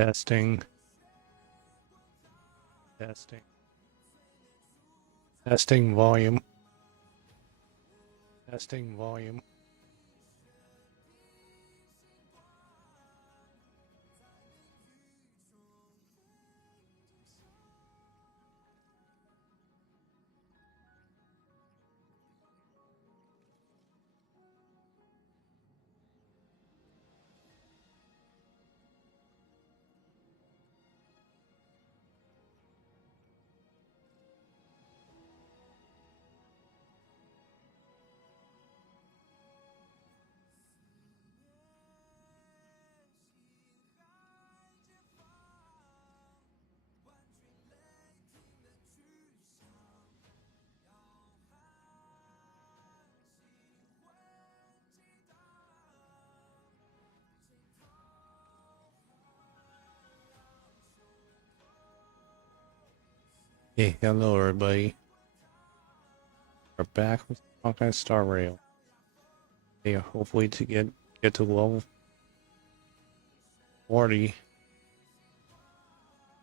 Testing. Testing. Testing volume. Testing volume. Hey, hello everybody. We're back with honkai Star Rail. Hey, hopefully to get to level 40, you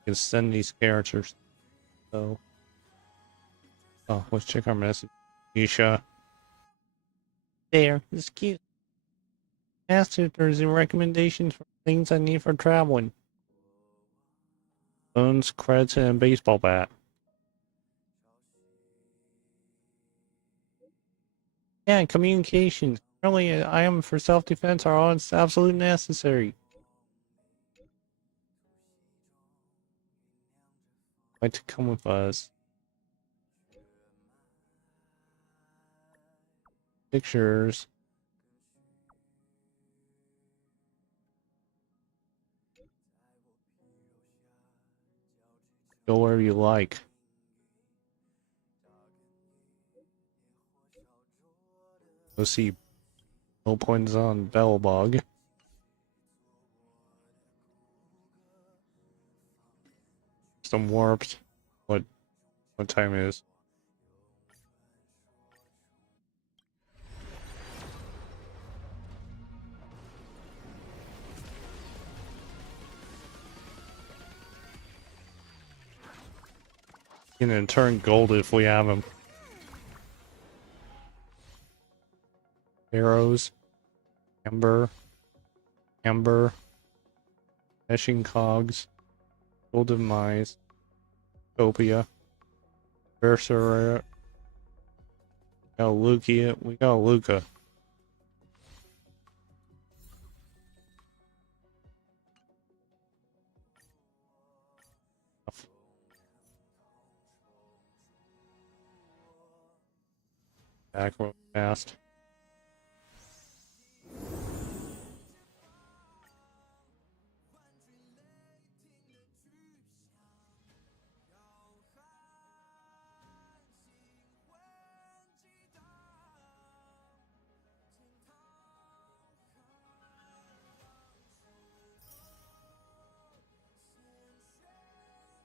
can send these characters. So, let's check our message. Isha. There, it's cute. Asked if there's any recommendations for things I need for traveling. Phones, creds, and a baseball bat. Yeah, communications. Currently, items for self-defense are all absolutely necessary. Like to come with us. Pictures. Go wherever you like. Go see No Points on Bellbog. Some warped. What time it is? Gonna turn gold if we have them. Arrows. Amber. Meshing cogs. Golden Mice. Copia. Berserker. We got Luca. Back real fast.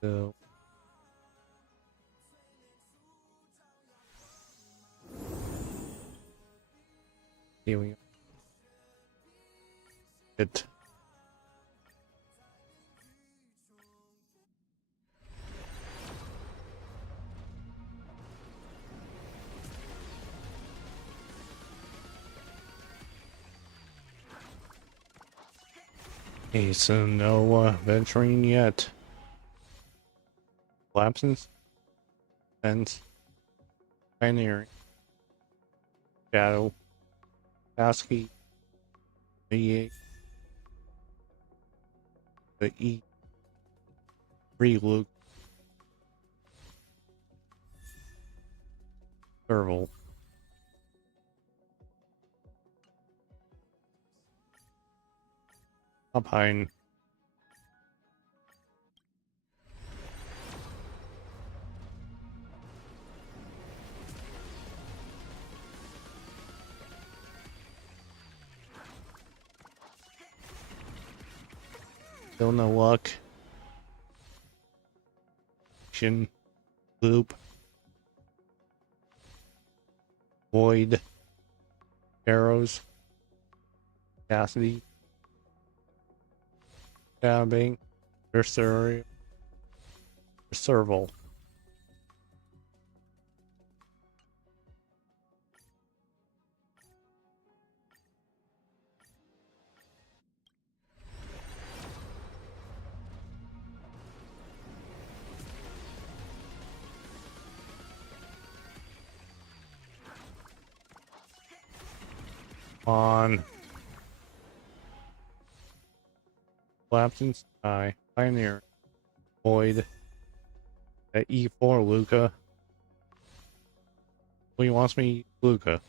So here we go. It. Okay, so no venturing yet. Lapses. Fence. Pioneering. Shadow. ASCII. Mediate. The E. Reloop. Serval. Alpine. Still no luck. Action. Loop. Void. Arrows. Cassidy. Dabbing. Adversarial. Serval. On. Collapsing Sky. Pioneer. Void. At E4, Luca. Well, he wants me, Luca.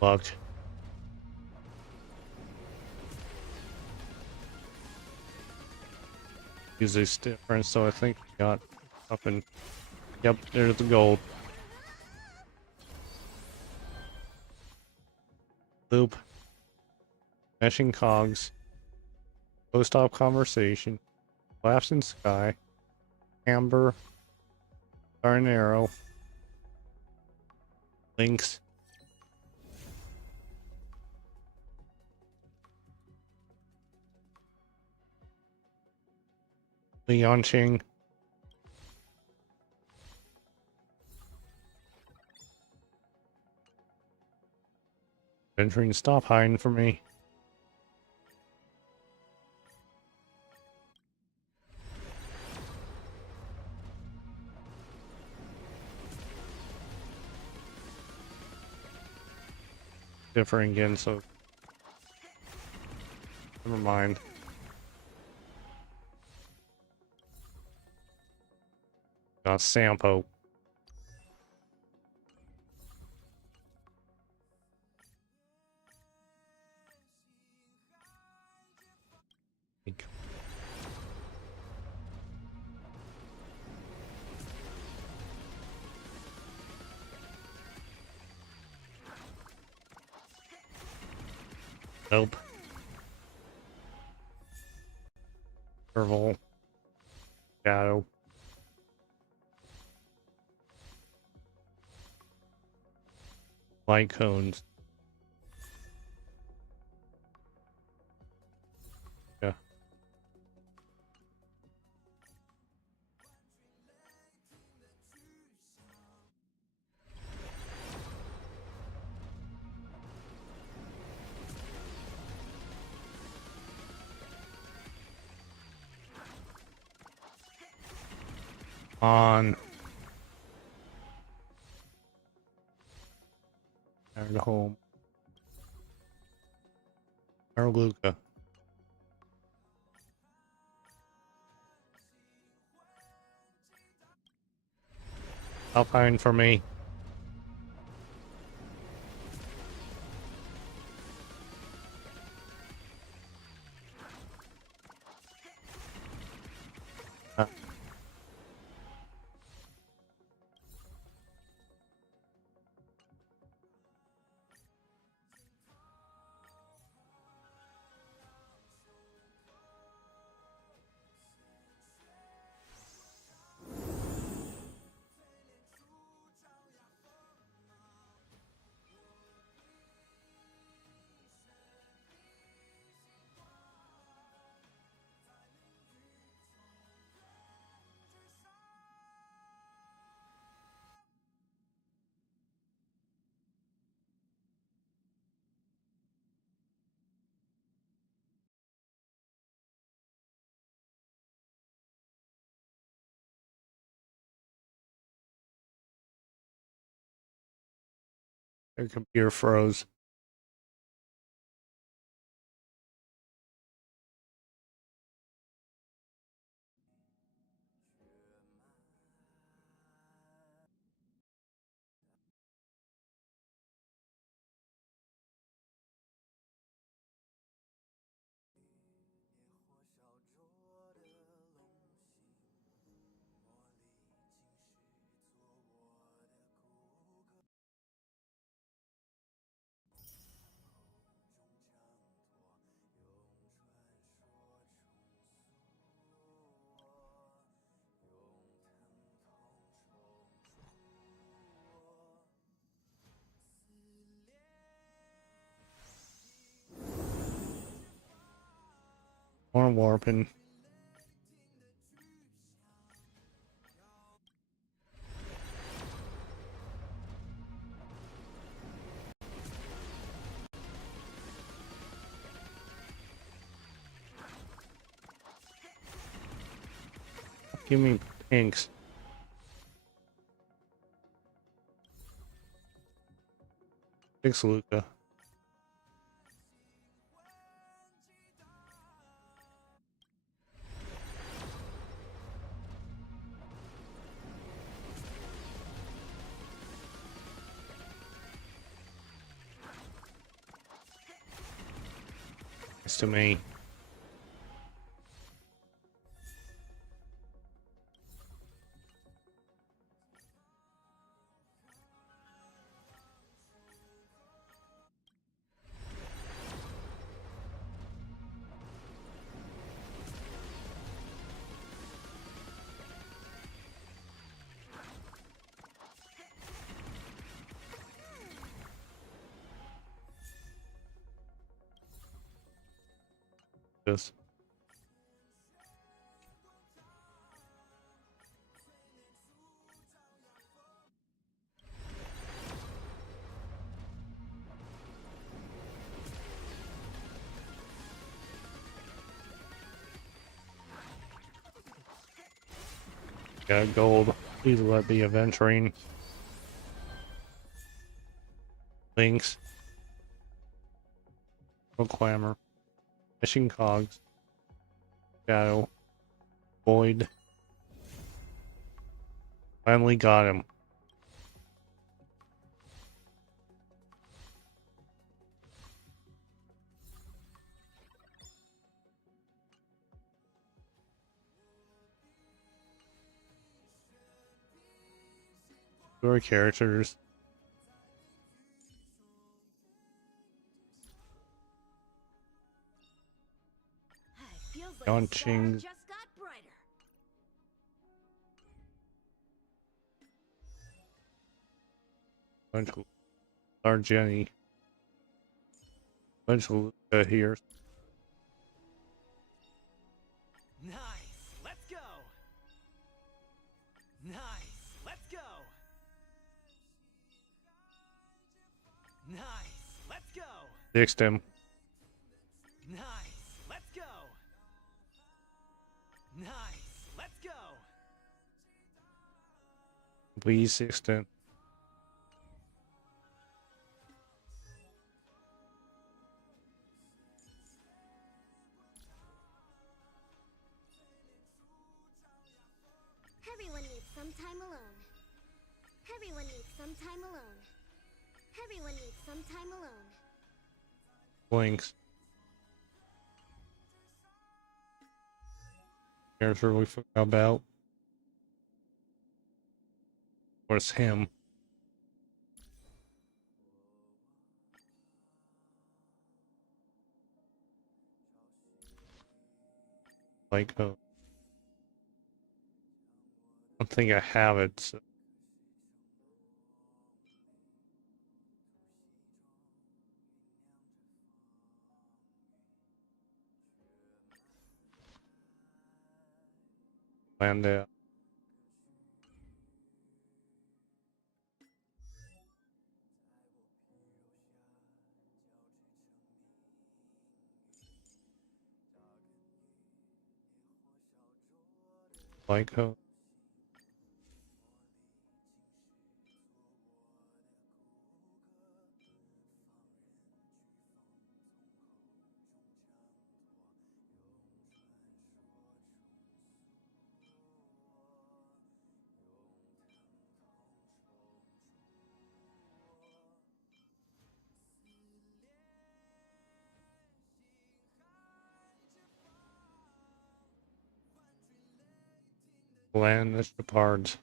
Luck. Use this difference, so I think we got up and. Yep, there's the gold. Loop. Meshing cogs. Post-op conversation. Collapsing sky. Amber. Star and arrow. Links. Lianqing. Venturing, stop hiding from me. Different again, so never mind. Got Sampo. Nope. Serval. Shadow. Light cones. Yeah. On. Tired home. Luca. Stop hiding for me. Uh, Their computer froze. More warping. Give me pinks. Thanks, Luca. It's to me. This. Got gold. Please let be adventuring. Links. Proclamor. Fishing cogs. Shadow. Void. Finally got him. Your characters. Launching. Just got brighter. Bunch of large Jenny. Bunch of here. Nice. Let's go. Nice. Let's go. Nice. Let's go. Fixed him. Nice. Let's go. Nice. Let's go. Please extend. Everyone needs some time alone. Everyone needs some time alone. Everyone needs some time alone. Blinks. Character we forgot about. Of course, him. Like, I don't think I have it. So. Land out. Like, land this depart.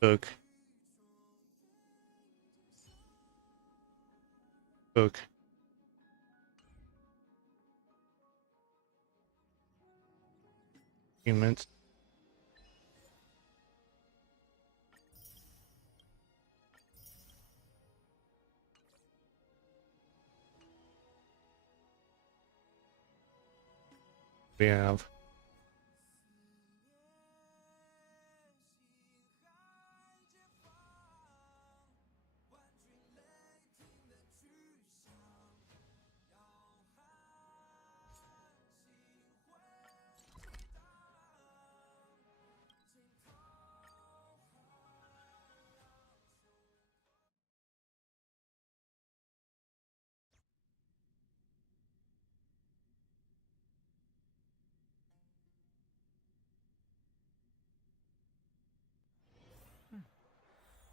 Cook. Cook. Humans. We have.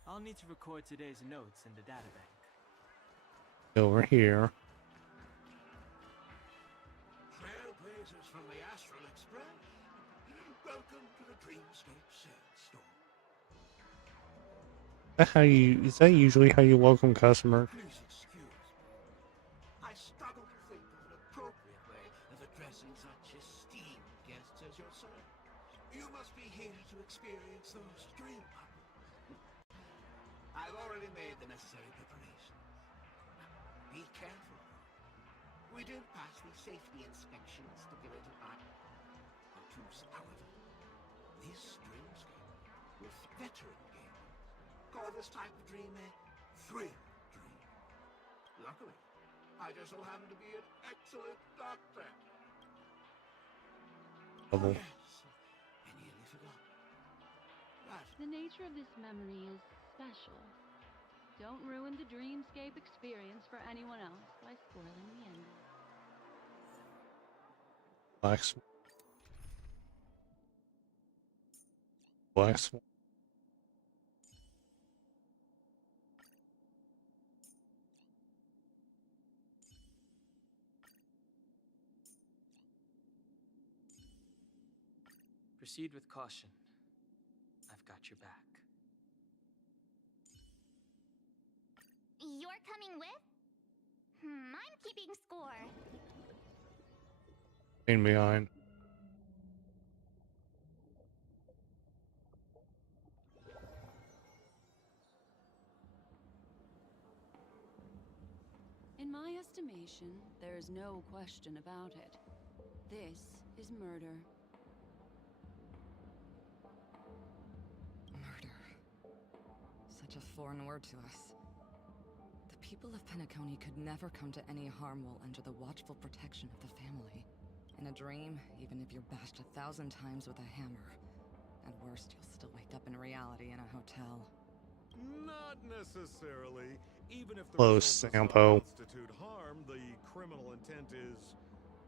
I'll need to record today's notes in the databank. Over here. Trailblazers from the Astral Express. Welcome to the Dreamscape Sales Store. Is that usually how you welcome customer? Please excuse me. I struggle to think of an appropriate way of addressing such esteemed guests as yourself. You must be here to experience those dream bubbles. I've already made the necessary preparations. Be careful. We did pass the safety inspections stipulated by obtuse, however. This dreamscape with veteran gamers call this type of dream a thrill dream. Luckily, I just so happen to be an excellent doctor. Oh Bubble. yes, I nearly forgot. Right. The nature of this memory is special. Don't ruin the dreamscape experience for anyone else by spoiling the ending. Black Swan. Black Swan. Proceed with caution. I've got your back. You're coming with? I'm keeping score. Staying behind. In my estimation, there is no question about it. This is murder. Murder. Such a foreign word to us. The people of Penacony could never come to any harm while under the watchful protection of the family. In a dream, even if you're bashed 1,000 times with a hammer, at worst you'll still wake up in reality in a hotel. Not necessarily. Even if the Close, results of Sampo. constitute harm, the criminal intent is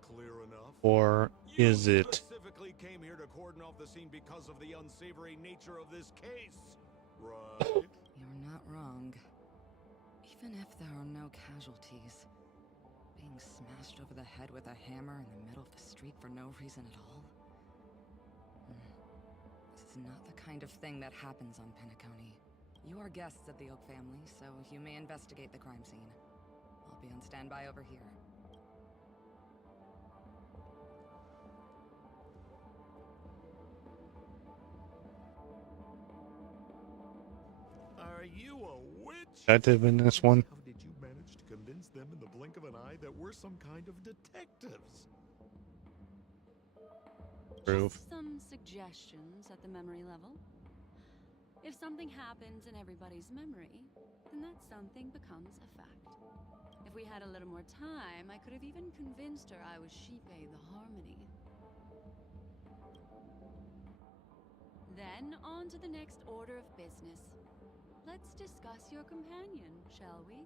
clear enough. Or is You it? specifically came here to cordon off the scene because of the unsavory nature of this case, right? You're not wrong. Even if there are no casualties, being smashed over the head with a hammer in the middle of the street for no reason at all? This is not the kind of thing that happens on Penacony. You are guests of the Oak family, so you may investigate the crime scene. I'll be on standby over here. Are you a witch? Detective in this one. How did you manage to convince them in the blink of an eye that we're some kind of detectives? Proof. Just some suggestions at the memory level. If something happens in everybody's memory, then that something becomes a fact. If we had a little more time, I could have even convinced her I was Shipe the Harmony. Then on to the next order of business. Let's discuss your companion, shall we?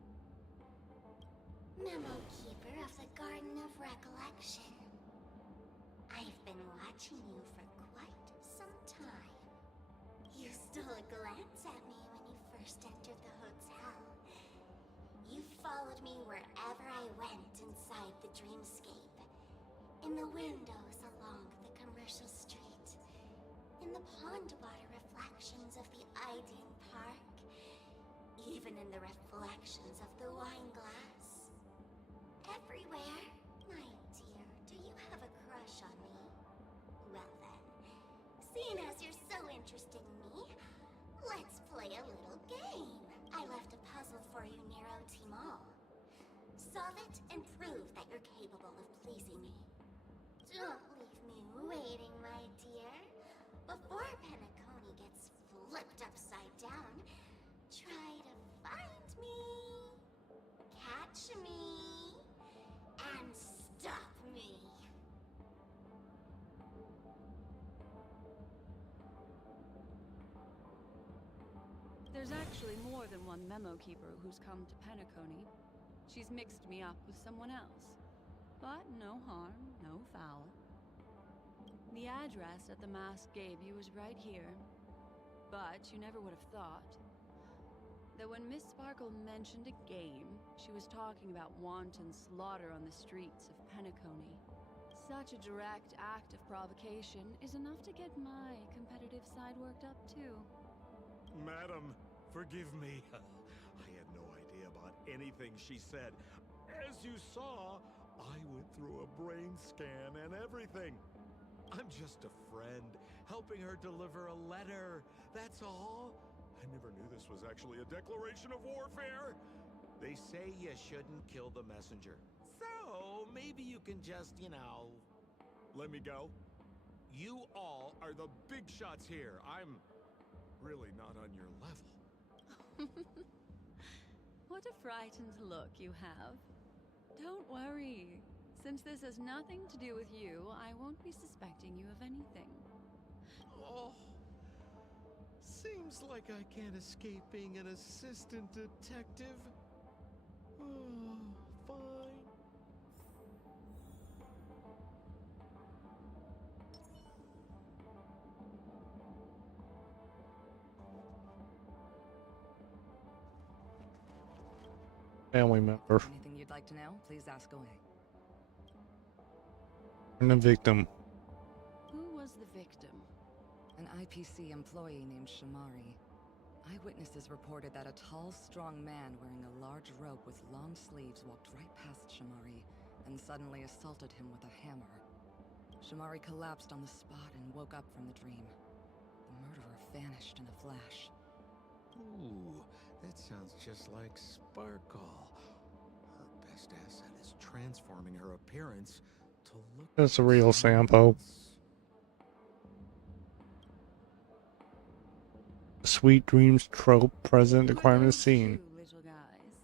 Memo Keeper of the Garden of Recollection. I've been watching you for quite some time. You stole a glance at me when you first entered the hotel. You followed me wherever I went inside the dreamscape. In the windows along the commercial street. In the pond water reflections of the Idin even in the reflections of the wine glass. Everywhere. My dear, do you have a crush on me? Well then, seeing as you're so interested in me, let's play a little game. I left a puzzle for you near OT Mall. Solve it and prove that you're capable of pleasing me. Don't leave me waiting, my dear. Before Penacony gets flipped upside down, try to find me, catch me, and stop me. There's actually more than one memo keeper who's come to Penacony. She's mixed me up with someone else. But no harm, no foul. The address that the mask gave you is right here. But you never would have thought that when Miss Sparkle mentioned a game, she was talking about wanton slaughter on the streets of Penacony. Such a direct act of provocation is enough to get my competitive side worked up too. Madam, forgive me. I had no idea about anything she said. As you saw, I went through a brain scan and everything. I'm just a friend, helping her deliver a letter. That's all. I never knew this was actually a declaration of warfare. They say you shouldn't kill the messenger. So, maybe you can just, let me go. You all are the big shots here. I'm really not on your level. What a frightened look you have. Don't worry. Since this has nothing to do with you, I won't be suspecting you of anything. Oh, seems like I can't escape being an assistant detective. Oh, fine. Family member. Anything you'd like to know, please ask away. And the victim. Who was the victim? An IPC employee named Shamari. Eyewitnesses reported that a tall, strong man wearing a large robe with long sleeves walked right past Shamari and suddenly assaulted him with a hammer. Shamari collapsed on the spot and woke up from the dream. The murderer vanished in a flash. Ooh, that sounds just like Sparkle. Her best asset is transforming her appearance to look. That's a real like someone Sampo. else. Sweet dreams trope present at Who are crime those scene. two little guys?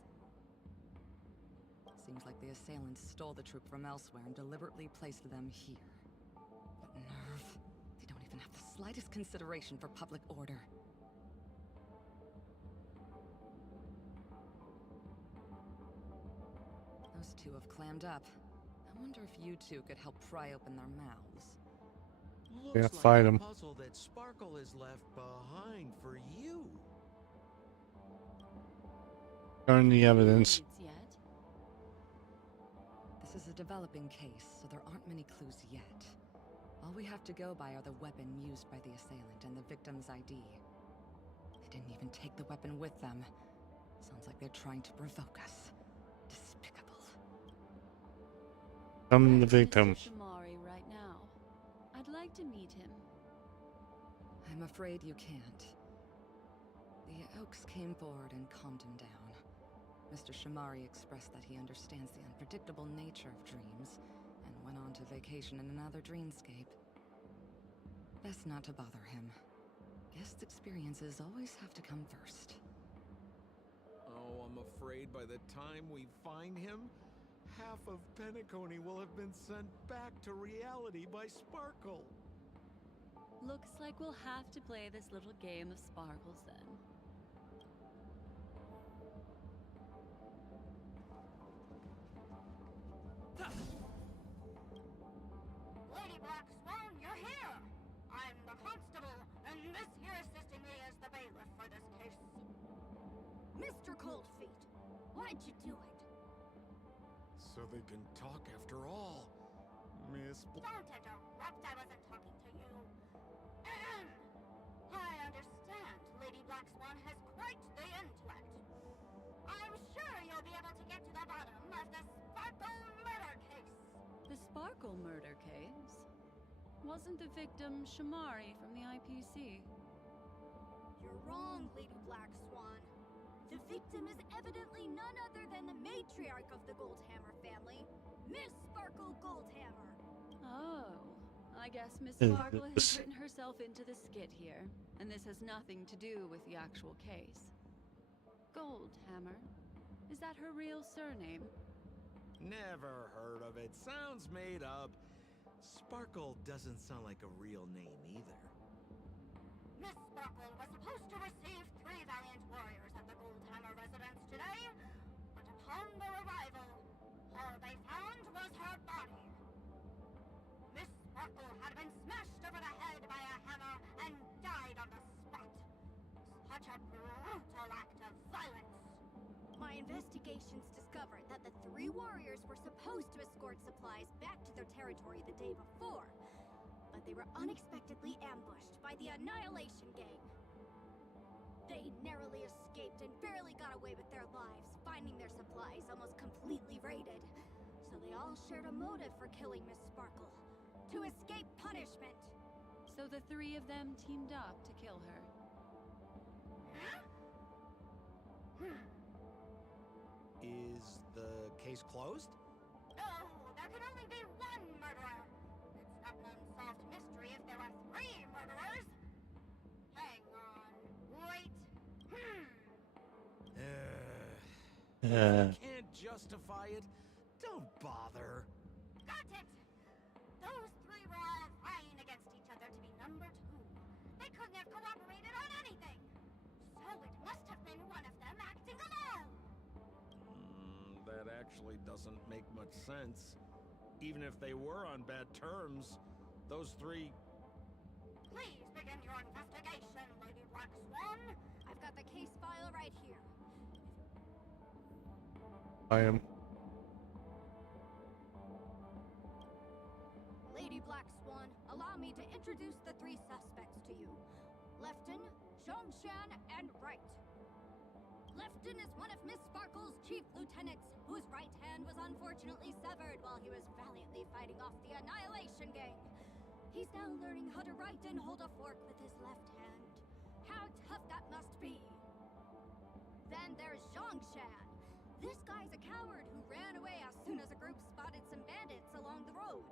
Seems like the assailants stole the troop from elsewhere and deliberately placed them here. What nerve. They don't even have the slightest consideration for public order. Those two have clammed up. I wonder if you two could help pry open their mouths. Looks Yeah, like fight a 'em. puzzle that Sparkle has left behind for you. Turn the evidence. Leads yet? This is a developing case, so there aren't many clues yet. All we have to go by are the weapon used by the assailant and the victim's ID. They didn't even take the weapon with them. Sounds like they're trying to provoke us. Despicable. I'm the Where's victim. Mr. Shamari right now? I'd like to meet him. I'm afraid you can't. The Oaks came forward and calmed him down. Mr. Shamari expressed that he understands the unpredictable nature of dreams, and went on to vacation in another dreamscape. Best not to bother him. Guest experiences always have to come first. Oh, I'm afraid by the time we find him, half of Penacony will have been sent back to reality by Sparkle. Looks like we'll have to play this little game of sparkles then. Lady Black Swan, you're here! I'm the constable, and this here assisting me is the bailiff for this case. Mr. Coldfeet, why'd you do it? So they can talk after all. Miss Don't interrupt, I wasn't talking to you. I understand Lady Black Swan has quite the intellect. of the Sparkle murder case. The Sparkle murder case? Wasn't the victim Shamari from the IPC? You're wrong, Lady Black Swan. The victim is evidently none other than the matriarch of the Goldhammer family, Miss Sparkle Goldhammer. Oh, I guess Miss Is Sparkle has this- written herself into the skit here, and this has nothing to do with the actual case. Goldhammer? Is that her real surname? Never heard of it. Sounds made up. Sparkle doesn't sound like a real name either. Miss Sparkle was supposed to receive 3 valiant warriors at the Goldhammer residence today, but upon their arrival, all they found was her body. Miss Sparkle had been smashed over the head by a hammer and died on the spot. Such a brutal act of violence. My investigations discovered that the 3 warriors were supposed to escort supplies back to their territory the day before, but they were unexpectedly ambushed by the Annihilation Gang. They narrowly escaped and barely got away with their lives, finding their supplies almost completely raided. So they all shared a motive for killing Miss Sparkle, to escape punishment. So the 3 of them teamed up to kill her. Is the case closed? No, there can only be one murderer. It's not an unsolved mystery if there are 3 murderers. Hang on. Wait. If Uh, you can't justify it, don't bother. Got it! Those 3 were all vying against each other to be number 2. They couldn't have cooperated on anything. So it must have been one of them acting alone. That actually doesn't make much sense. Even if they were on bad terms, those 3... Please begin your investigation, Lady Black Swan. I've got the case file right here. I am. Lady Black Swan, allow me to introduce the 3 suspects to you. Lefton, Zhongshan, and Wright. Lefton is one of Miss Sparkle's chief lieutenants, whose right hand was unfortunately severed while he was valiantly fighting off the Annihilation Gang. He's now learning how to write and hold a fork with his left hand. How tough that must be! Then there's Zhongshan. This guy's a coward who ran away as soon as a group spotted some bandits along the road.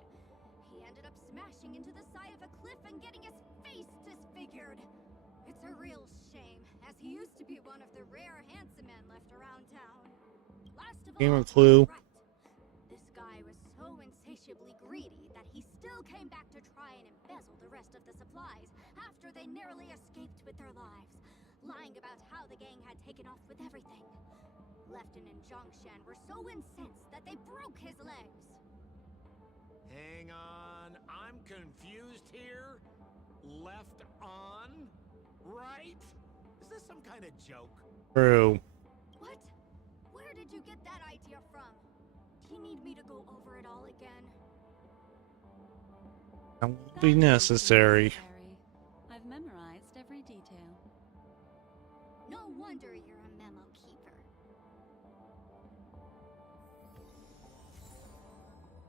He ended up smashing into the side of a cliff and getting his face disfigured. It's a real shame, as he used to be one of the rare handsome men left around town. Last of Game all, of Clue. Right. This guy was so insatiably greedy that he still came back to try and embezzle the rest of the supplies after they narrowly escaped with their lives, lying about how the gang had taken off with everything. Lefton and Zhongshan were so incensed that they broke his legs. Hang on, I'm confused here. Left on? Right? Is this some kind of joke? True. What? Where did you get that idea from? Do you need me to go over it all again? That will be necessary. I've memorized every detail. No wonder you're a memo keeper.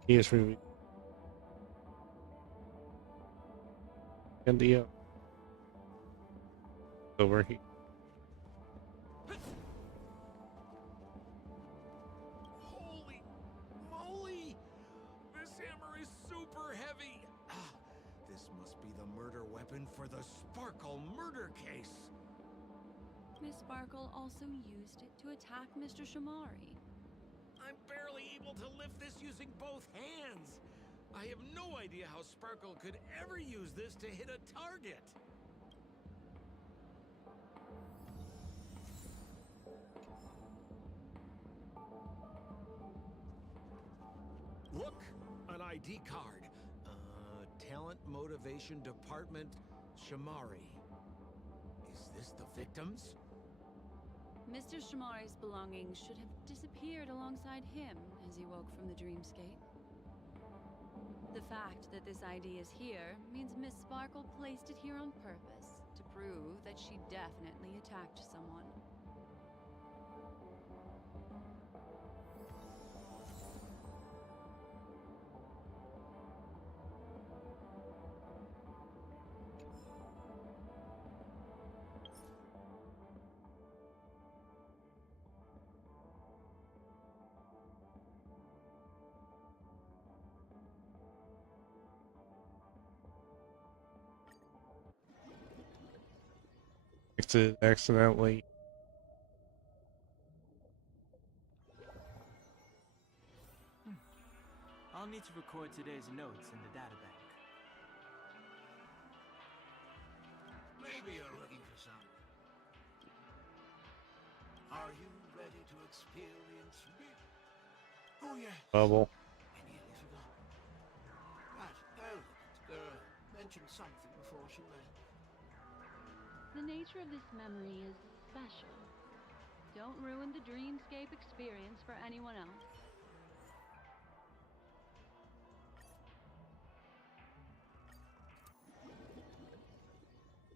He is really. India. Over here. Holy moly! This hammer is super heavy! This must be the murder weapon for the Sparkle murder case. Miss Sparkle also used it to attack Mr. Shamari. I'm barely able to lift this using both hands. I have no idea how Sparkle could ever use this to hit a target. Look, an ID card. Talent Motivation Department, Shamari. Is this the victims? Mr. Shamari's belongings should have disappeared alongside him as he woke from the dreamscape. The fact that this ID is here means Miss Sparkle placed it here on purpose to prove that she definitely attacked someone. exited accidentally. I'll need to record today's notes in the databank. Maybe you're looking for some. Are you ready to experience me? Oh, yes. Bubble. I nearly forgot. That elegant girl mentioned something before she left. The nature of this memory is special. Don't ruin the dreamscape experience for anyone else.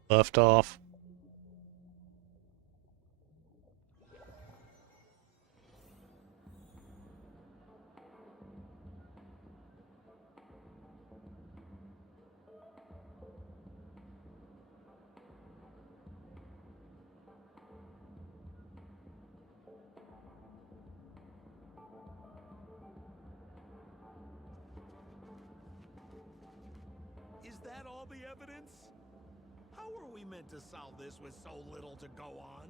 Left off. Is that all the evidence? How are we meant to solve this with so little to go on?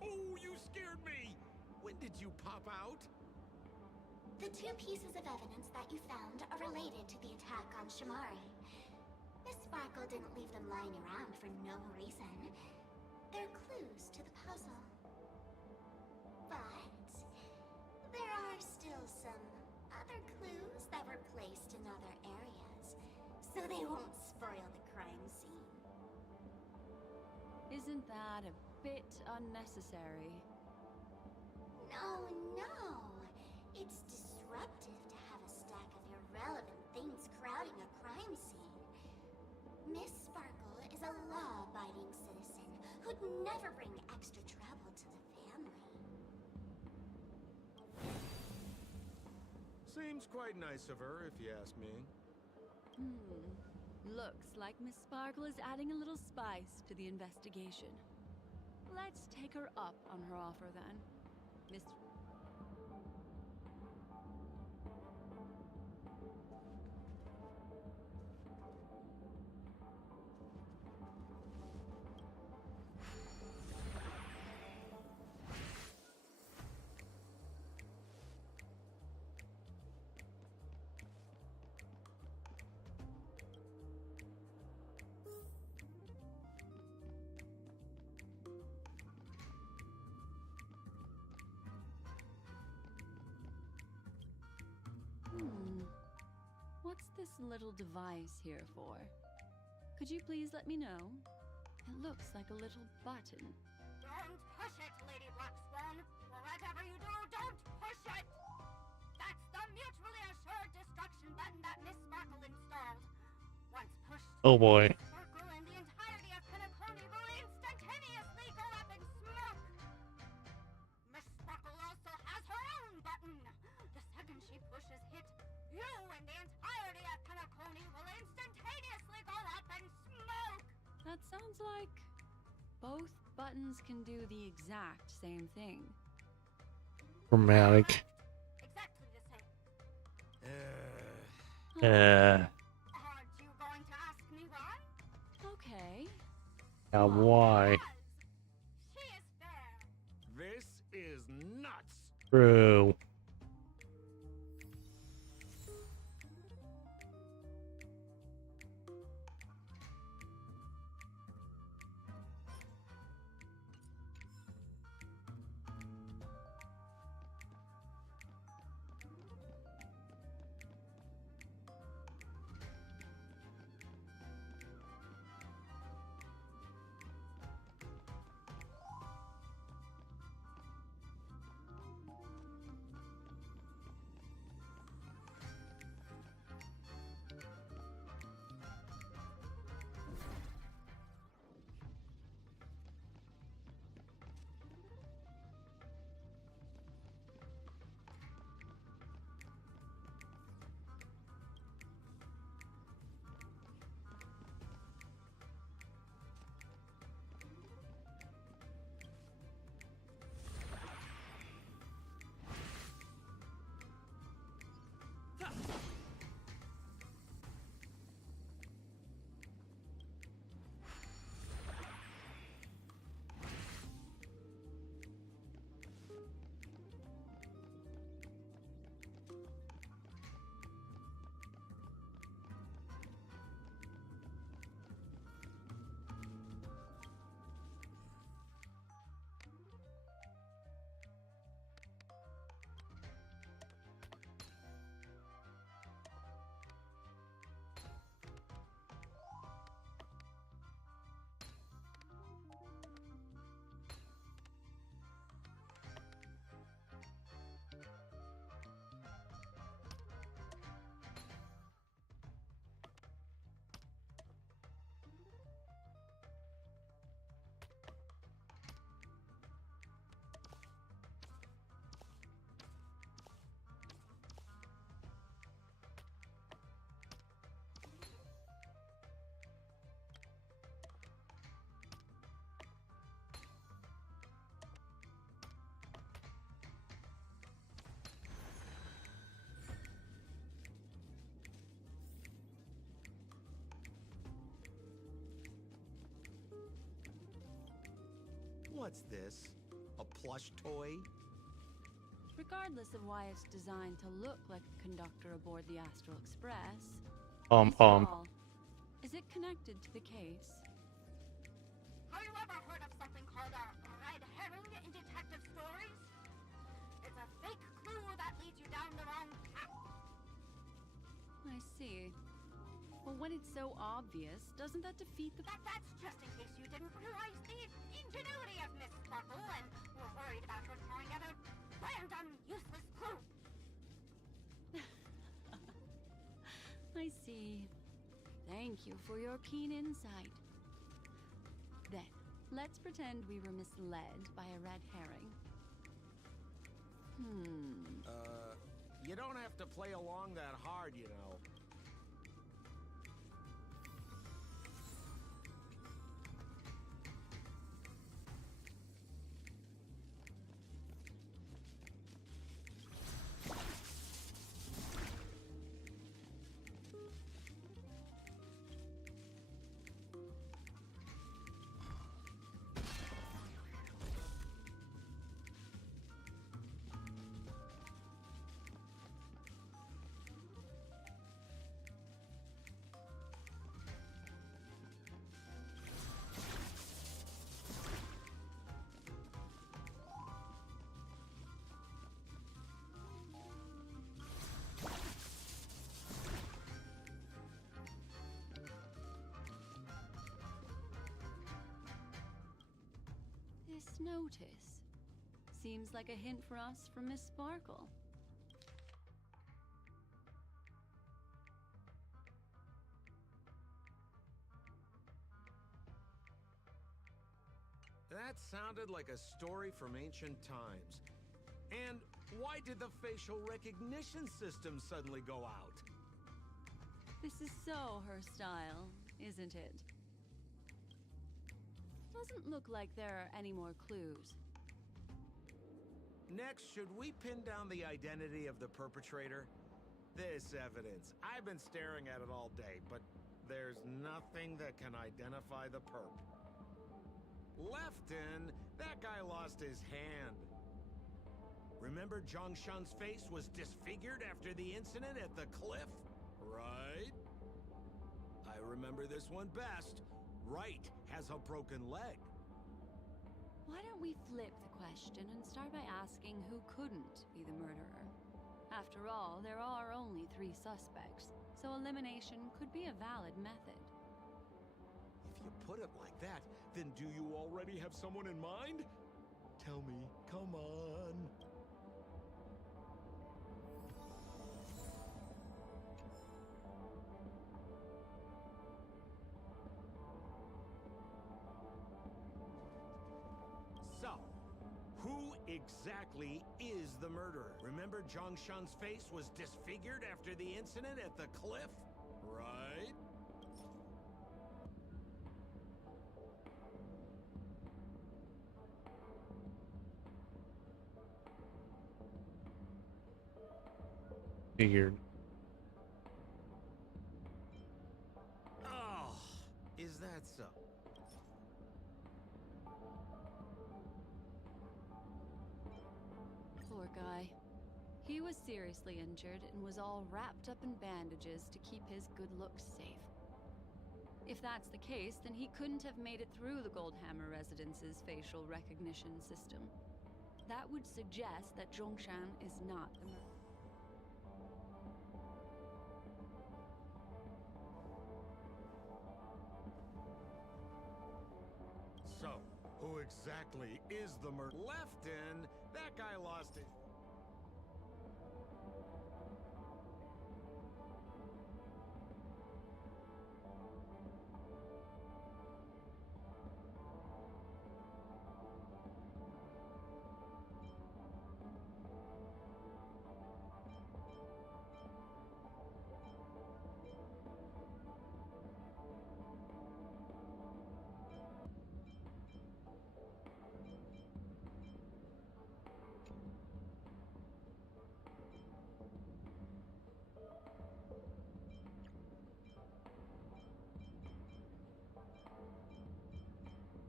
Oh, you scared me! When did you pop out? The two pieces of evidence that you found are related to the attack on Shamari. Miss Sparkle didn't leave them lying around for no reason. They're clues to the puzzle. But there are still some other clues that were placed in other areas, so they won't spoil the crime scene. Isn't that a bit unnecessary? No, no. It's disruptive to have a stack of irrelevant things crowding a crime scene. Miss Sparkle is a law-abiding citizen who'd never bring extra trouble to the family. Seems quite nice of her, if you ask me. Looks like Miss Sparkle is adding a little spice to the investigation. Let's take her up on her offer then. Miss... What's this little device here for? Could you please let me know? It looks like a little button. Don't push it, Lady Black Swan. Whatever you do, don't push it! That's the mutually assured destruction button that Miss Sparkle installed. Once pushed, Oh boy. Miss Sparkle and the entirety of Penacony will instantaneously go up in smoke! Miss Sparkle also has her own button. The second she pushes hit, you and the entirety of Penacony will instantaneously go up in smoke! That sounds like both buttons can do the exact same thing. Dramatic. Exactly the same. Aren't you going to ask me why? Okay. Now why? Because she is fair. This is nuts! True. What's this? A plush toy? Regardless of why it's designed to look like a conductor aboard the Astral Express, Pom Mr. pom. Ball, is it connected to the case? Have you ever heard of something called a red herring in detective stories? It's a fake clue that leads you down the wrong path. I see. Well, when it's so obvious, doesn't that defeat the... That's just in case you didn't realize the ingenuity of Miss Sparkle and were worried about her throwing out a random, useless clue. I see. Thank you for your keen insight. Then, let's pretend we were misled by a red herring. You don't have to play along that hard, you know. This notice seems like a hint for us from Miss Sparkle. That sounded like a story from ancient times. And why did the facial recognition system suddenly go out? This is so her style, isn't it? Doesn't look like there are any more clues. Next, should we pin down the identity of the perpetrator? This evidence. I've been staring at it all day, but there's nothing that can identify the perp. Lefton, that guy lost his hand. Remember Zhongshan's face was disfigured after the incident at the cliff? Right? I remember this one best. Right has a broken leg. Why don't we flip the question and start by asking who couldn't be the murderer? After all, there are only 3 suspects, so elimination could be a valid method. If you put it like that, then do you already have someone in mind? Tell me, come on. So, who exactly is the murderer? Remember Zhongshan's face was disfigured after the incident at the cliff? Right? Figured. Oh, is that so? Poor guy. He was seriously injured and was all wrapped up in bandages to keep his good looks safe. If that's the case, then he couldn't have made it through the Goldhammer residence's facial recognition system. That would suggest that Zhongshan is not the murderer. So, who exactly is the murderer? Lefton, that guy lost it.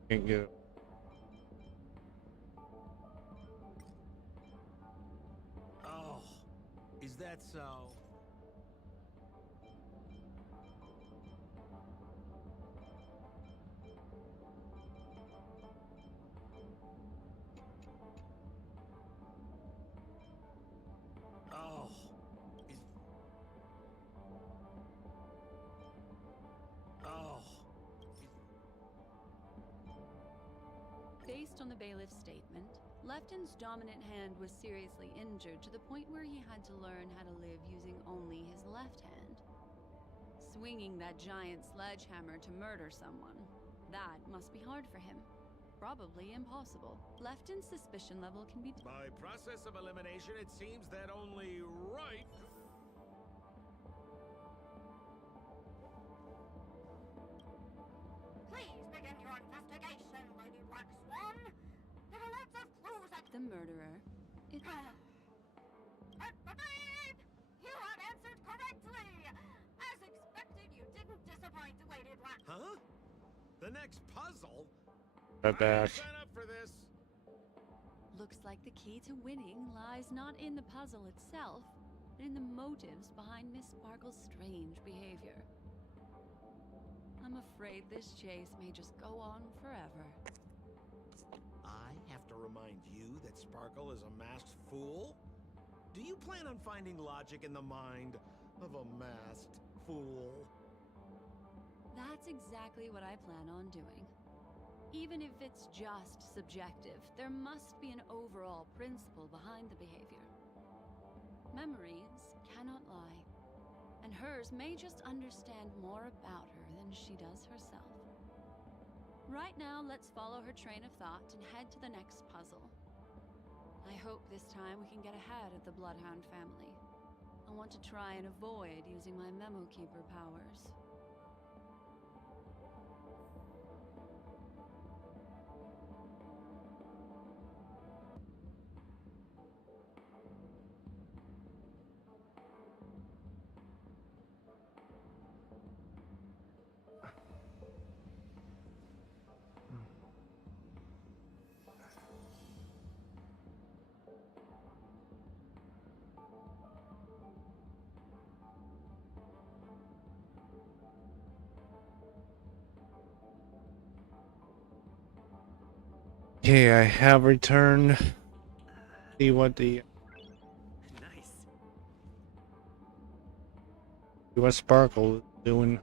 Can't get it. that so? Oh. Oh. Based on the bailiff's statement, Lefton's dominant hand was seriously injured to the point where he had to learn how to live using only his left hand. Swinging that giant sledgehammer to murder someone, that must be hard for him. Probably impossible. Lefton's suspicion level can be... By process of elimination, it seems that only right... Please begin your investigation, Lady Black Swan. There are lots of clues at The murderer. It... Babe! You have answered correctly! As expected, you didn't disappoint, Lady Black. Huh? The next puzzle? Right I back. didn't sign up for this. Looks like the key to winning lies not in the puzzle itself, but in the motives behind Miss Sparkle's strange behavior. I'm afraid this chase may just go on forever. I have to remind you that Sparkle is a masked fool? Do you plan on finding logic in the mind of a masked fool? That's exactly what I plan on doing. Even if it's just subjective, there must be an overall principle behind the behavior. Memories cannot lie, and hers may just understand more about her than she does herself. Right now, let's follow her train of thought and head to the next puzzle. I hope this time we can get ahead of the Bloodhound family. I want to try and avoid using my Memo Keeper powers. Okay, I have returned. See what the Nice. what Sparkle is doing.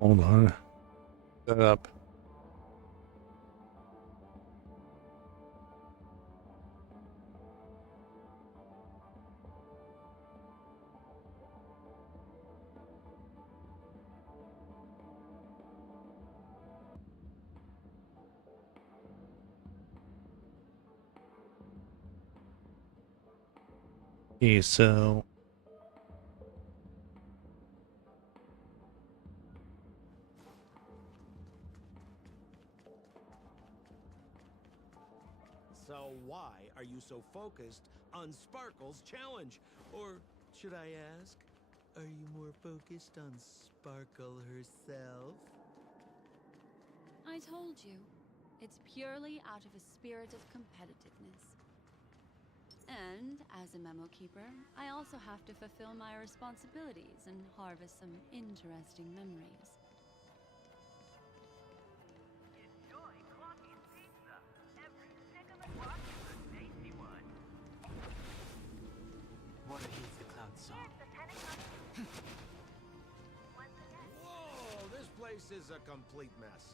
Hold on. Set up. Okay, so So why are you so focused on Sparkle's challenge? Or should I ask, are you more focused on Sparkle herself? I told you, it's purely out of a spirit of competitiveness. And as a Memo Keeper, I also have to fulfill my responsibilities and harvest some interesting memories. Enjoy Clocky's pizza. Every stick of the clock is a tasty one. Water heats the cloud song. Here's the Pentagon. Once again. Whoa, this place is a complete mess.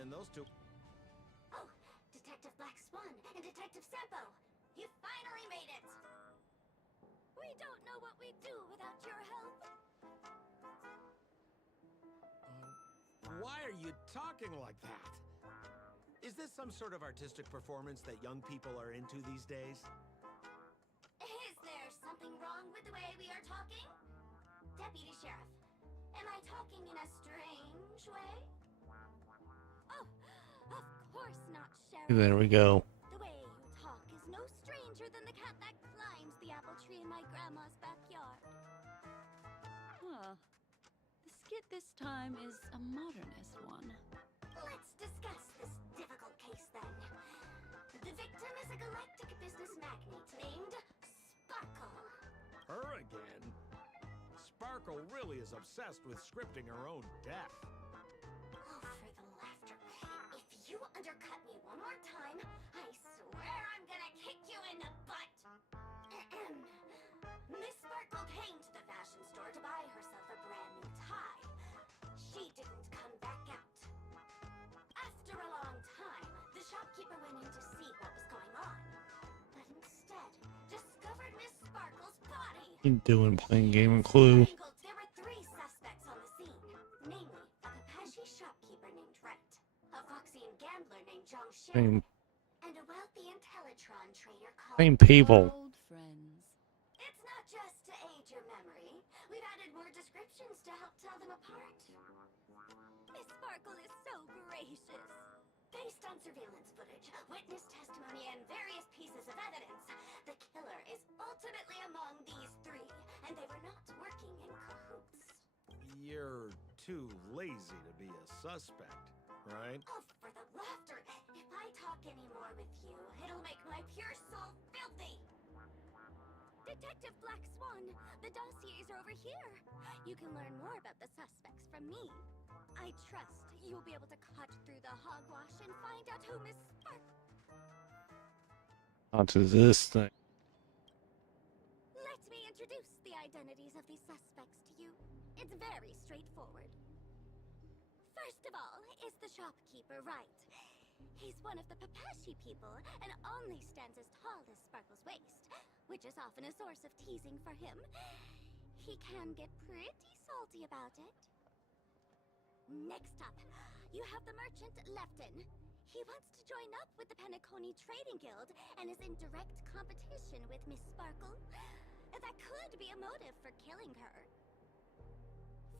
And those two... Oh, Detective Black Swan and Detective Seppo! You finally made it! We don't know what we'd do without your help. Why are you talking like that? Is this some sort of artistic performance that young people are into these days? Is there something wrong with the way we are talking? Deputy Sheriff, am I talking in a strange way? Oh, of course not, There we go. The way you talk is no stranger than the cat that climbs the apple tree in my grandma's backyard. Huh. The skit this time is a modernist one. Let's discuss this difficult case then. The victim is a galactic business magnate named Sparkle. Her again? Sparkle really is obsessed with scripting her own death. Oh, for the laughter. If you undercut me one more time, I swear I'm gonna kick you in the butt. Ahem. Miss Sparkle came to the fashion store to buy herself a brand new tie. She didn't come back out. After a long time, the shopkeeper went in to see what was going on, but instead discovered Miss Sparkle's body. You doing playing game of Clue? There were 3 suspects on the scene, namely a Papashi shopkeeper named Wright, a Foxian gambler named Zhang Shen, Same, and a wealthy Intellitron trader called... same people. Old friends. It's not just to aid your memory. We've added more descriptions to help tell them apart. Miss Sparkle is so gracious. Based on surveillance footage, witness testimony, and various pieces of evidence, the killer is ultimately among these 3, and they were not working in cahoots. You're too lazy to be a suspect, right? Oh, for the laughter! If I talk any more with you, it'll make my pure soul filthy! Detective Black Swan, the dossiers are over here. You can learn more about the suspects from me. I trust you'll be able to cut through the hogwash and find out who Miss Sparkle... Onto this thing. Let me introduce the identities of these suspects to you. It's very straightforward. First of all is the shopkeeper, Wright. He's one of the Papashi people and only stands as tall as Sparkle's waist, which is often a source of teasing for him. He can get pretty salty about it. Next up, you have the merchant Lefton. He wants to join up with the Penacony Trading Guild and is in direct competition with Miss Sparkle. That could be a motive for killing her.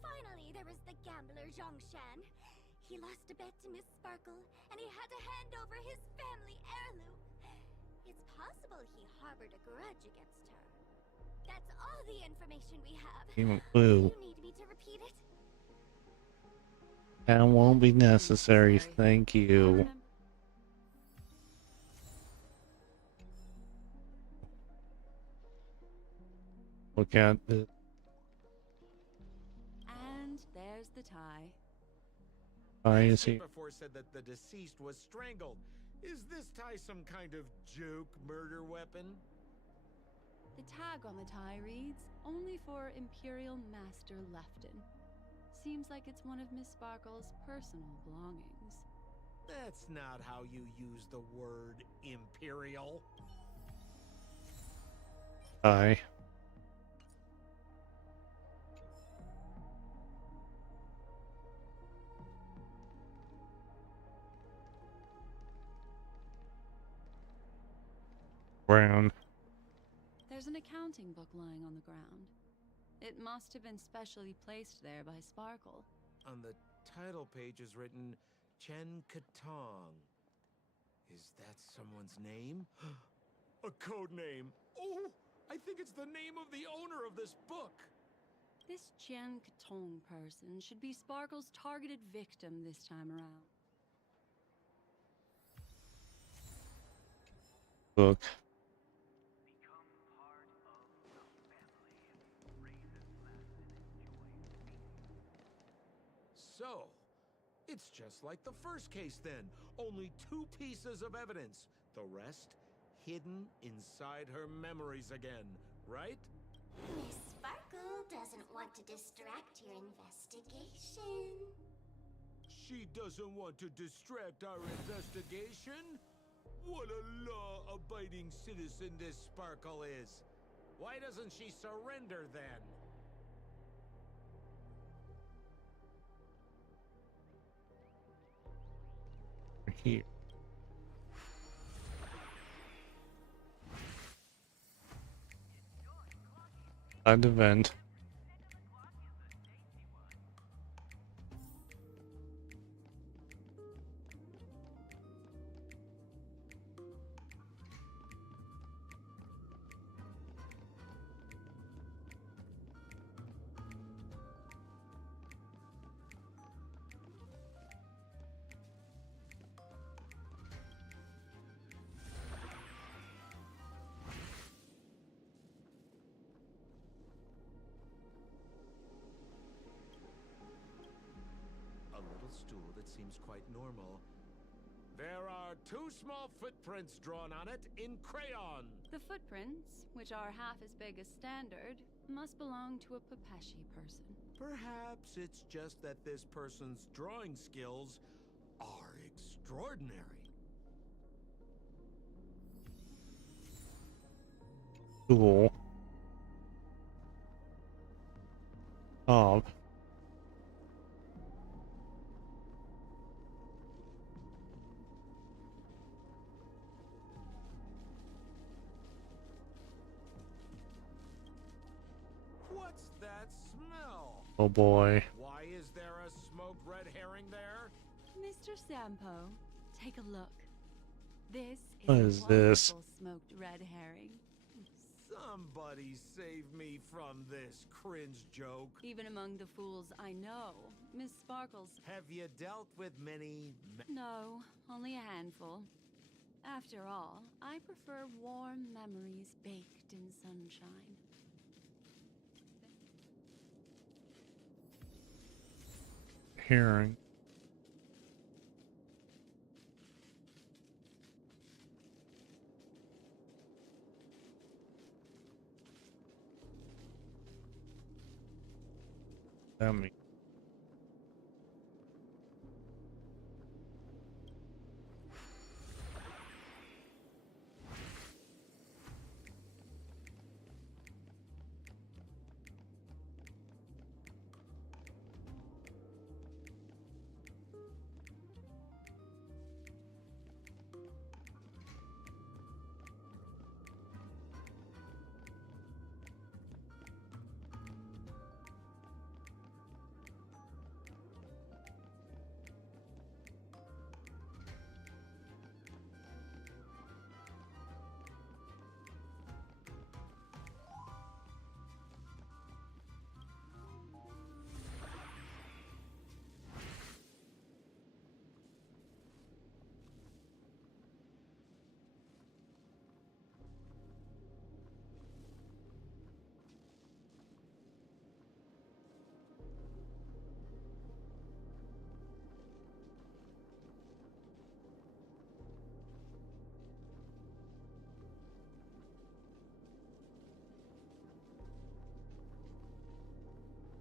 Finally, there is the gambler Zhang Shan. He lost a bet to Miss Sparkle, and he had to hand over his family heirloom. It's possible he harbored a grudge against her. That's all the information we have. Game of Clue. You need me to repeat it? That won't be necessary, thank you. Look at the... And there's the tie. I see. Before said that the deceased was strangled. Is this tie some kind of joke murder weapon? The tag on the tie reads, "Only for Imperial Master Lefton." Seems like it's one of Miss Sparkle's personal belongings. That's not how you use the word imperial. Aye. Brown. There's an accounting book lying on the ground. It must have been specially placed there by Sparkle. On the title page is written Chen Katong. Is that someone's name? A code name. Oh, I think it's the name of the owner of this book. This Jian Katong person should be Sparkle's targeted victim this time around. Book. Become part of the family. Raises Lastin and joy. So, it's just like the first case then. Only 2 pieces of evidence. The rest hidden inside her memories again, right? Miss Sparkle doesn't want to distract your investigation. She doesn't want to distract our investigation? What a law-abiding citizen this Sparkle is. Why doesn't she surrender then? Here. At the vent. marble stool that seems quite normal. There are 2 small footprints drawn on it in crayon. The footprints, which are half as big as standard, must belong to a Pepeshi person. Perhaps it's just that this person's drawing skills are extraordinary. Cool. Oh. What's that smell? Oh boy. Why is there a smoked red herring there? Mr. Sampo, take a look. This is What a is this? wonderful smoked red herring. Somebody save me from this cringe joke. Even among the fools I know, Miss Sparkles... Have you dealt with many... No, only a handful. After all, I prefer warm memories baked in sunshine. Hearing. Me.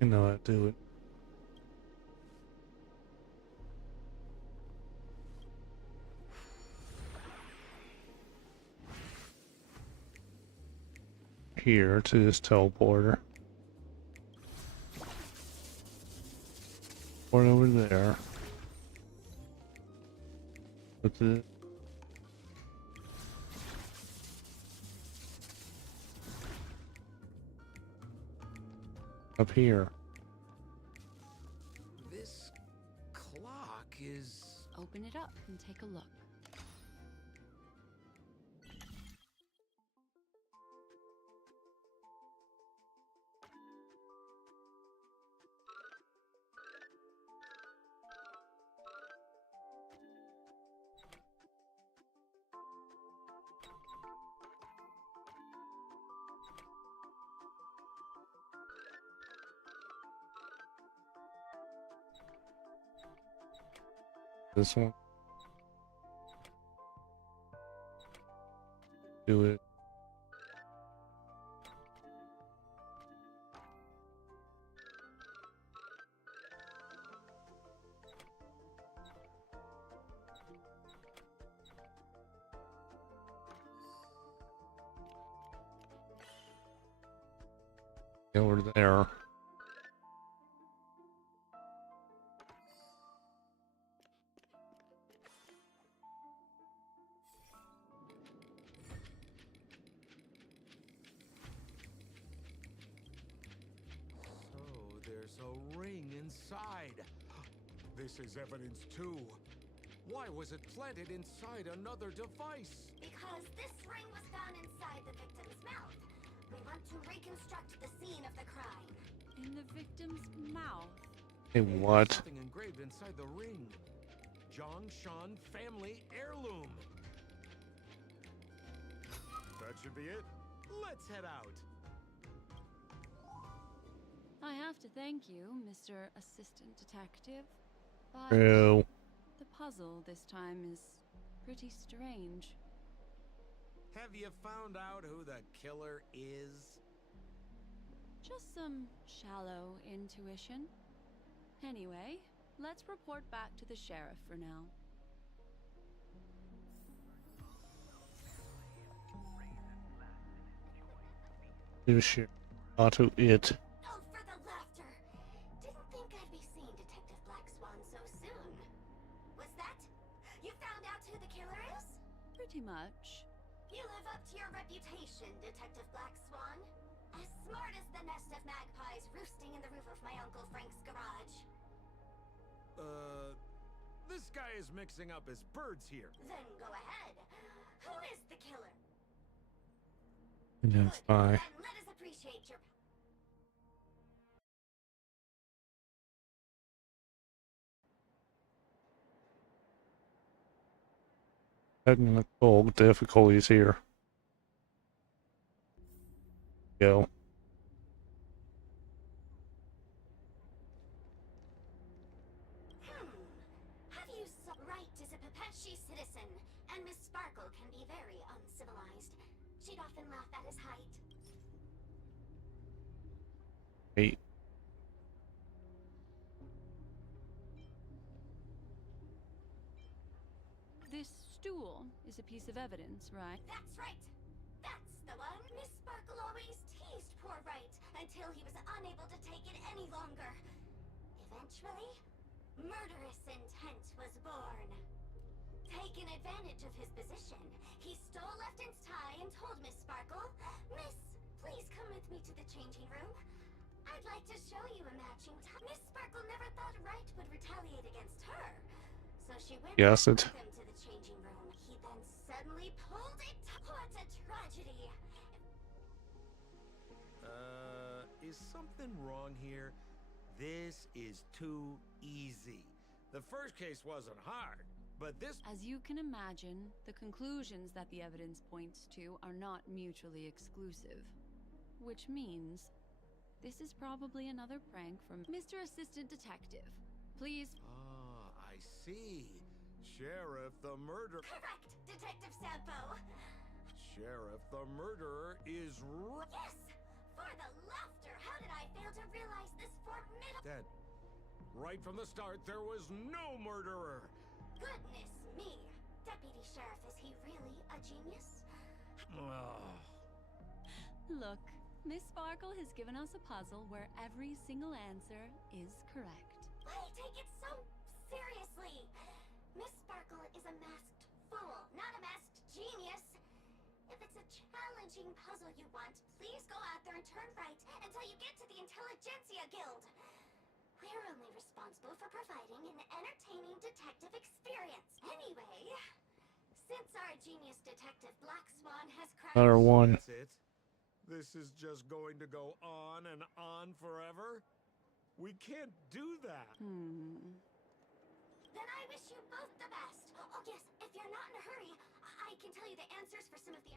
You know I do it. Here to this teleporter. Port over there. Put the up here. This clock is... Open it up and take a look. This one. Do it. Over there. There's a ring inside. This is evidence too. Why was it planted inside another device? Because this ring was found inside the victim's mouth. We want to reconstruct the scene of the crime. In the victim's mouth? Hey, what? Something engraved inside the ring. Jongshan family heirloom. That should be it. Let's head out. I have to thank you, Mr. Assistant Detective. But True. the puzzle this time is pretty strange. Have you found out who the killer is? Just some shallow intuition. Anyway, let's report back to the sheriff for now. You should auto it. Oh, for the laughter! Didn't think I'd be seeing Detective Black Swan so soon. Was that? You found out who the killer is? Pretty much. You live up to your reputation, Detective Black Swan. As smart as the nest of magpies roosting in the roof of my Uncle Frank's garage. This guy is mixing up his birds here. Then go ahead. Who is the killer? Identify. Then let us appreciate your... Technical difficulties here. Go. Have you right is a Pepeshi citizen, and Miss Sparkle can be very uncivilized. She'd often laugh at his height. Wait. This stool is a piece of evidence, right? That's right. That's the one. Miss Sparkle always teased poor Wright until he was unable to take it any longer. Eventually, murderous intent was born. Taking advantage of his position, he stole Lefton's tie and told Miss Sparkle, "Miss, please come with me to the changing room. I'd like to show you a matching tie." Miss Sparkle never thought Wright would retaliate against her, so she went Yes, back it. with him to the changing room. He then suddenly pulled it. What a tragedy! Is something wrong here? This is too easy. The first case wasn't hard, but this... As you can imagine, the conclusions that the evidence points to are not mutually exclusive. Which means this is probably another prank from Mr. Assistant Detective. Please. Ah, I see. Sheriff, the murderer... Correct, Detective Sampo. Sheriff, the murderer is Yes! For the laughter! How did I fail to realize this formidable... dead. Right from the start, there was no murderer. Goodness me! Deputy Sheriff, is he really a genius? Oh. Look, Miss Sparkle has given us a puzzle where every single answer is correct. Why take it so seriously? Miss Sparkle is a masked fool, not a masked genius. If it's a challenging puzzle you want, please go out there and turn right until you get to the Intelligentsia Guild. We're only responsible for providing an entertaining detective experience. Anyway, since our genius detective Black Swan has cracked... Another one. That's it? This is just going to go on and on forever? We can't do that. Then I wish you both the best. Oh yes, if you're not in a hurry, I can tell you the answers for some of the...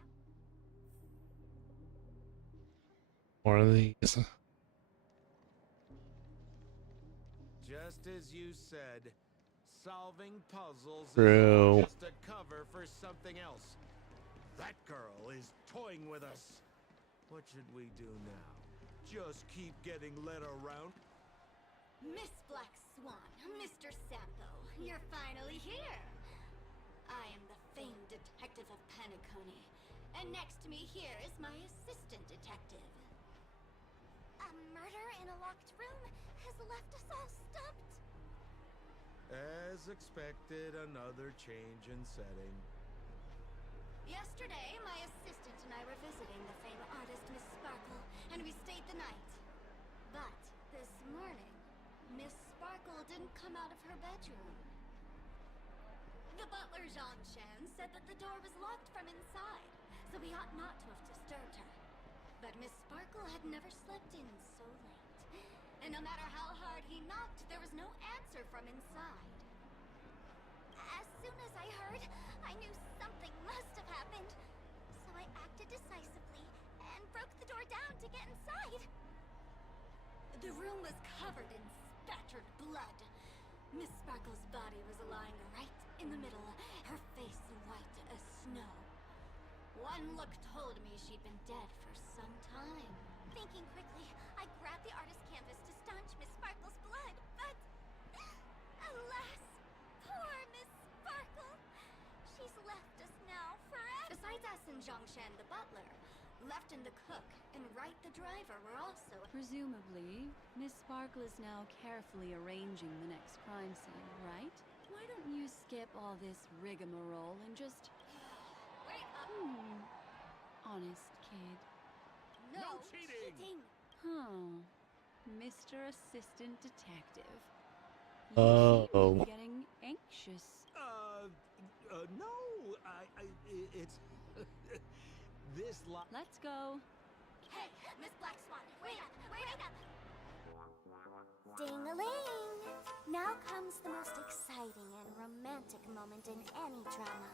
More of these. Just as you said, solving puzzles True. is just a cover for something else. That girl is toying with us. What should we do now? Just keep getting led around? Miss Black Swan, Mr. Sampo, you're finally here. I am the famed detective of Penacony, and next to me here is my assistant detective. A murder in a locked room has left us all stumped. As expected, another change in setting. Yesterday, my assistant and I were visiting the famed artist Miss Sparkle, and we stayed the night. But this morning, Miss Sparkle didn't come out of her bedroom. The butler, Jean-Chan, said that the door was locked from inside, so we ought not to have disturbed her. But Miss Sparkle had never slept in so late, and no matter how hard he knocked, there was no answer from inside. As soon as I heard, I knew something must have happened, so I acted decisively and broke the door down to get inside. The room was covered in spattered blood. Miss Sparkle's body was lying right in the middle, her face white as snow. One look told me she'd been dead for some time. Thinking quickly, I grabbed the artist's canvas to staunch Miss Sparkle's blood, but alas, poor Miss Sparkle. She's left us now forever. Besides us and Zhongshan the butler, Lefton the cook, and Wright the driver were also... Presumably, Miss Sparkle is now carefully arranging the next crime scene, right? Why don't you skip all this rigmarole and just... Wait up! Honest kid. No cheating! Huh. Mr. Assistant Detective. You Oh. seem to be getting anxious. No, it's this Let's go. Hey, Miss Black Swan, wait up! Wait up! Ding-a-ling! Now comes the most exciting and romantic moment in any drama.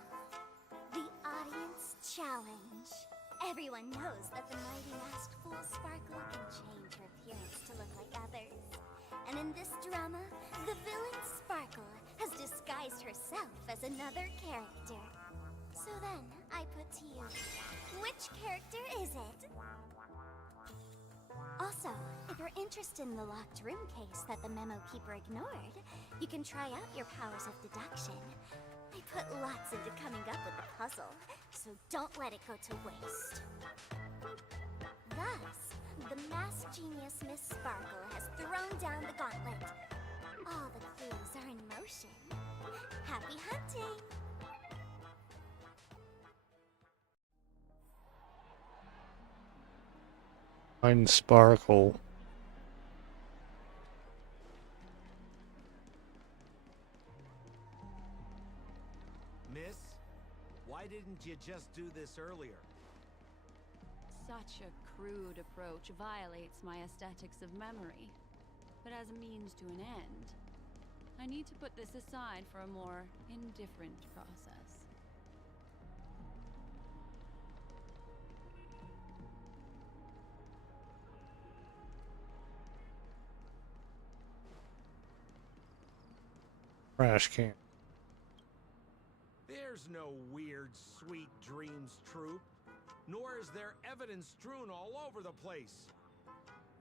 The audience challenge. Everyone knows that the mighty masked fool Sparkle can change her appearance to look like others. And in this drama, the villain Sparkle has disguised herself as another character. So then, I put to you, which character is it? Also, if you're interested in the locked room case that the memo keeper ignored, you can try out your powers of deduction. I put lots into coming up with the puzzle, so don't let it go to waste. Thus, the masked genius Miss Sparkle has thrown down the gauntlet. All the clues are in motion. Happy hunting! Find Sparkle. Miss, why didn't you just do this earlier? Such a crude approach violates my aesthetics of memory. But as a means to an end, I need to put this aside for a more indifferent process. Trash can. There's no weird, sweet dreams troupe, nor is there evidence strewn all over the place.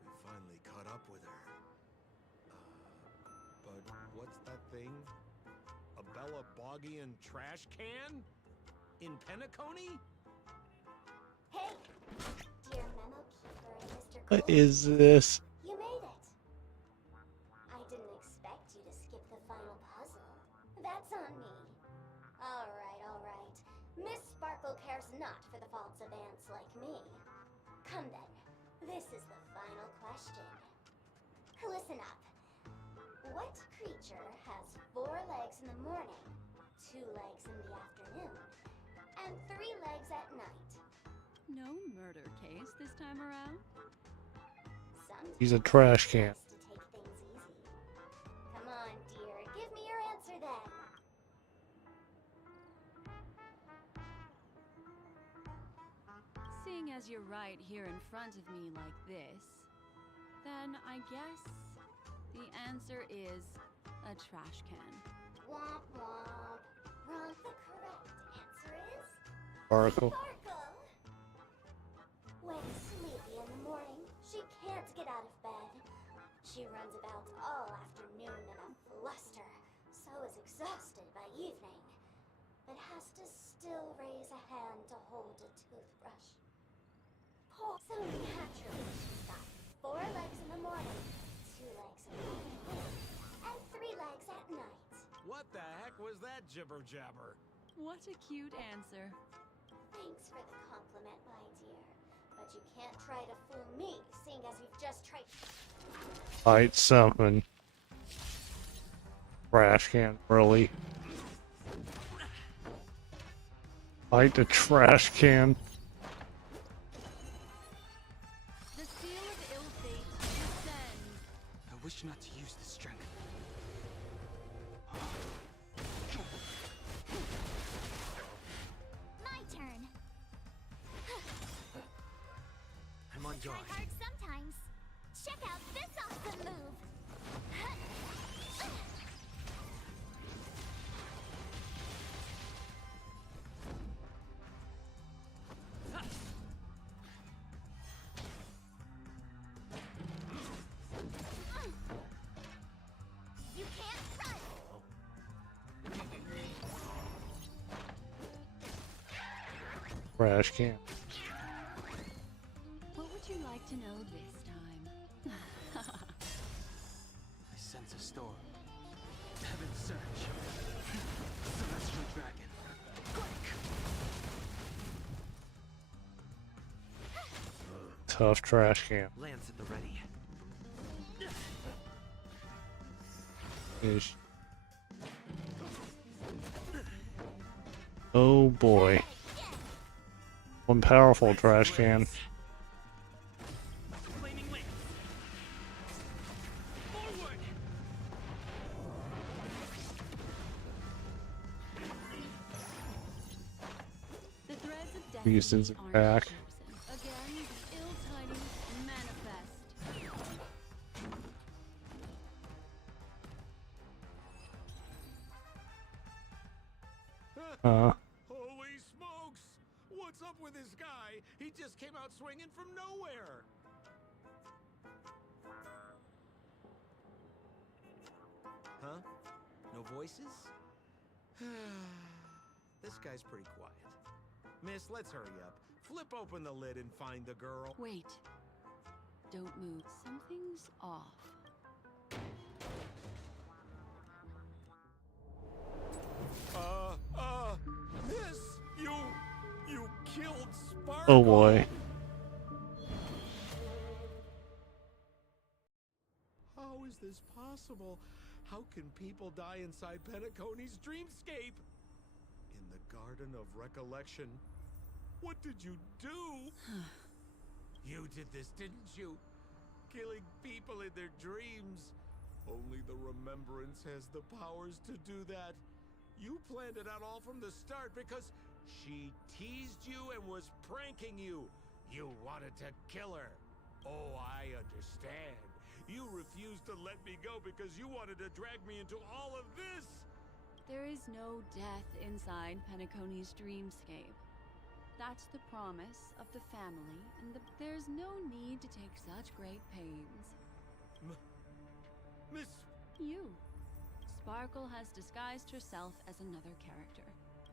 We finally caught up with her. But what's that thing? A Bella Boggian trash can? In Penacony? Hey, dear memo keeper and Mr. What Cole, is this? you made it. I didn't expect you to skip the final puzzle. That's on me. All right. Miss Sparkle cares not for the faults of ants like me. Come then. This is the final question. Listen up. What creature has 4 legs in the morning, 2 legs in the afternoon, and 3 legs at night? No murder case this time around? Sometimes He's a trash can. it's best to take things easy. Come on, dear. Give me your answer then. Seeing as you're right here in front of me like this, then I guess the answer is a trash can. Womp womp. Wrong. The correct answer is Sparkle. Sparkle. When sleepy in the morning, she can't get out of bed. She runs about all afternoon in a fluster, so is exhausted by evening, but has to still raise a hand to hold a toothbrush. So naturally, she's got 4 legs in the morning, 2 legs in the afternoon, and 3 legs at night. What the heck was that jibber jabber? What a cute answer. Thanks for the compliment, my dear. But you can't try to fool me, seeing as you've just tried. Fight something. Trash can, really. Fight the trash can. The seal of ill fate descends. I wish not to use this strength. My turn. I'm on Try guard. hard sometimes. Check out this awesome move. trash can. What would you like to know this time? I sense a storm. Heaven's surge. Celestial dragon. Tough trash can. Lance at the ready. Ish. Oh boy. One powerful trash can. Flaming lance. Forward. The threads of destiny Houston's aren't back. chosen. Again, the ill tidings manifest. Holy smokes! What's up with this guy? He just came out swinging from nowhere. Huh? No voices? This guy's pretty quiet. Miss, let's hurry up. Flip open the lid and find the girl. Wait. Don't move. Something's off. Miss, you killed Sparkle. Oh boy. How is this possible? How can people die inside Penacony's dreamscape? In the Garden of Recollection. What did you do? You did this, didn't you? Killing people in their dreams. Only the Remembrance has the powers to do that. You planned it out all from the start because she teased you and was pranking you. You wanted to kill her. Oh, I understand. You refused to let me go because you wanted to drag me into all of this. There is no death inside Penacony's dreamscape. That's the promise of the family, and there's no need to take such great pains. Miss... You. Sparkle has disguised herself as another character.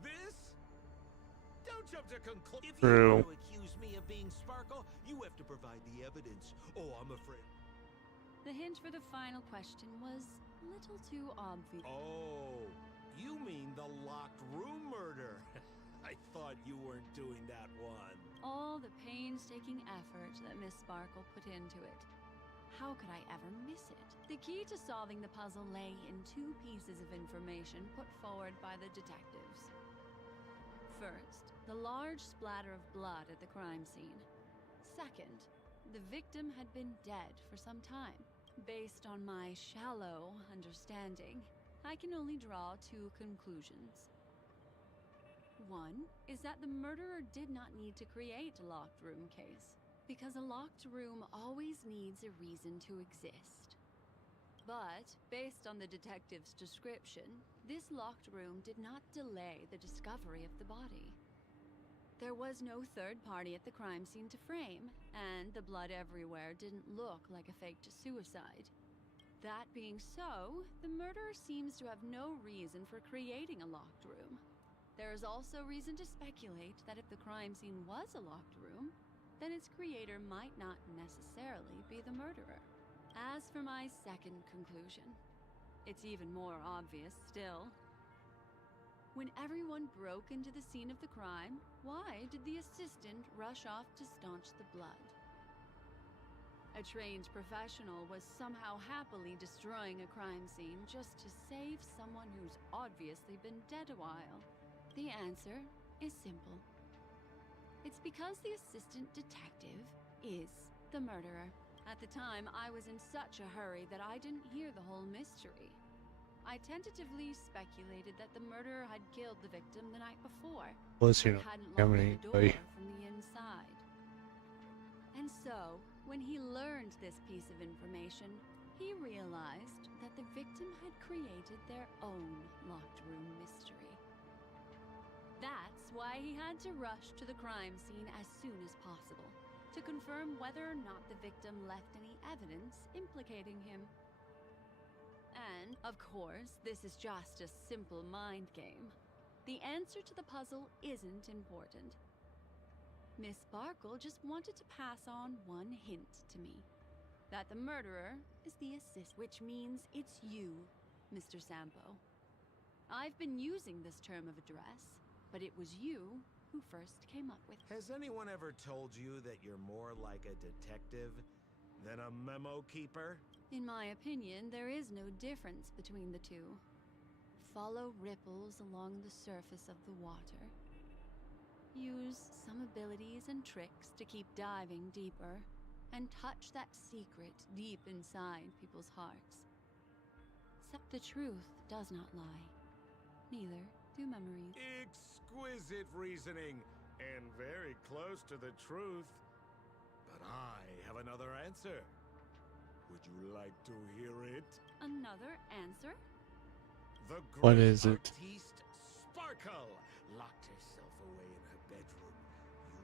This? Don't jump to conclusion. If True. you want to accuse me of being Sparkle, you have to provide the evidence. Oh, I'm afraid. The hint for the final question was a little too obvious. Oh, you mean the locked room murder. I thought you weren't doing that one. All the painstaking effort that Miss Sparkle put into it. How could I ever miss it? The key to solving the puzzle lay in two pieces of information put forward by the detectives. First, the large splatter of blood at the crime scene. Second, the victim had been dead for some time. Based on my shallow understanding, I can only draw two conclusions. One is that the murderer did not need to create a locked room case, because a locked room always needs a reason to exist. But, based on the detective's description, this locked room did not delay the discovery of the body. There was no third party at the crime scene to frame, and the blood everywhere didn't look like a faked suicide. That being so, the murderer seems to have no reason for creating a locked room. There is also reason to speculate that if the crime scene was a locked room, then its creator might not necessarily be the murderer. As for my second conclusion, it's even more obvious still. When everyone broke into the scene of the crime, why did the assistant rush off to staunch the blood? A trained professional was somehow happily destroying a crime scene just to save someone who's obviously been dead a while. The answer is simple. It's because the assistant detective is the murderer. At the time, I was in such a hurry that I didn't hear the whole mystery. I tentatively speculated that the murderer had killed the victim the night before, Plus, you but know, hadn't how locked many the door from the inside. And so, when he learned this piece of information, he realized that the victim had created their own locked room mystery. That's why he had to rush to the crime scene as soon as possible, to confirm whether or not the victim left any evidence implicating him. And, of course, this is just a simple mind game. The answer to the puzzle isn't important. Miss Sparkle just wanted to pass on one hint to me. That the murderer is the assist, which means it's you, Mr. Sampo. I've been using this term of address, but it was you who first came up with it. Has anyone ever told you that you're more like a detective than a memo keeper? In my opinion, there is no difference between the two. Follow ripples along the surface of the water. Use some abilities and tricks to keep diving deeper, and touch that secret deep inside people's hearts. Except the truth does not lie. Neither do memories. Exquisite reasoning, and very close to the truth. But I have another answer. Would you like to hear it? Another answer? The What great is it? artiste Sparkle locked herself away in her bedroom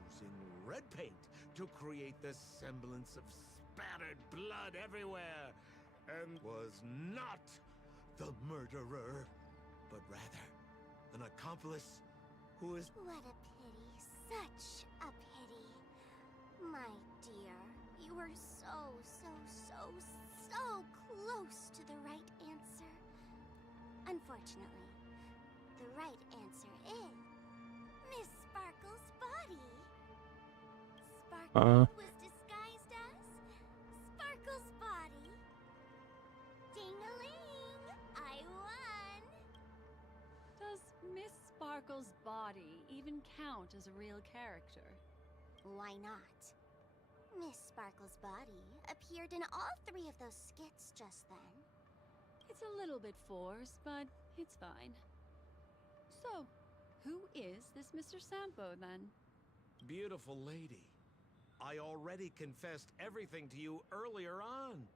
using red paint to create the semblance of spattered blood everywhere, and was not the murderer, but rather an accomplice who is... What a pity. Such a pity. My dear, you were so close to the right answer. Unfortunately, the right answer is Miss Sparkle's body. Sparkle was disguised as Sparkle's body. Ding-a-ling! I won! Does Miss Sparkle's body even count as a real character? Why not? Miss Sparkle's body appeared in all 3 of those skits just then. It's a little bit forced, but it's fine. So, who is this Mr. Sampo, then? Beautiful lady. I already confessed everything to you earlier on.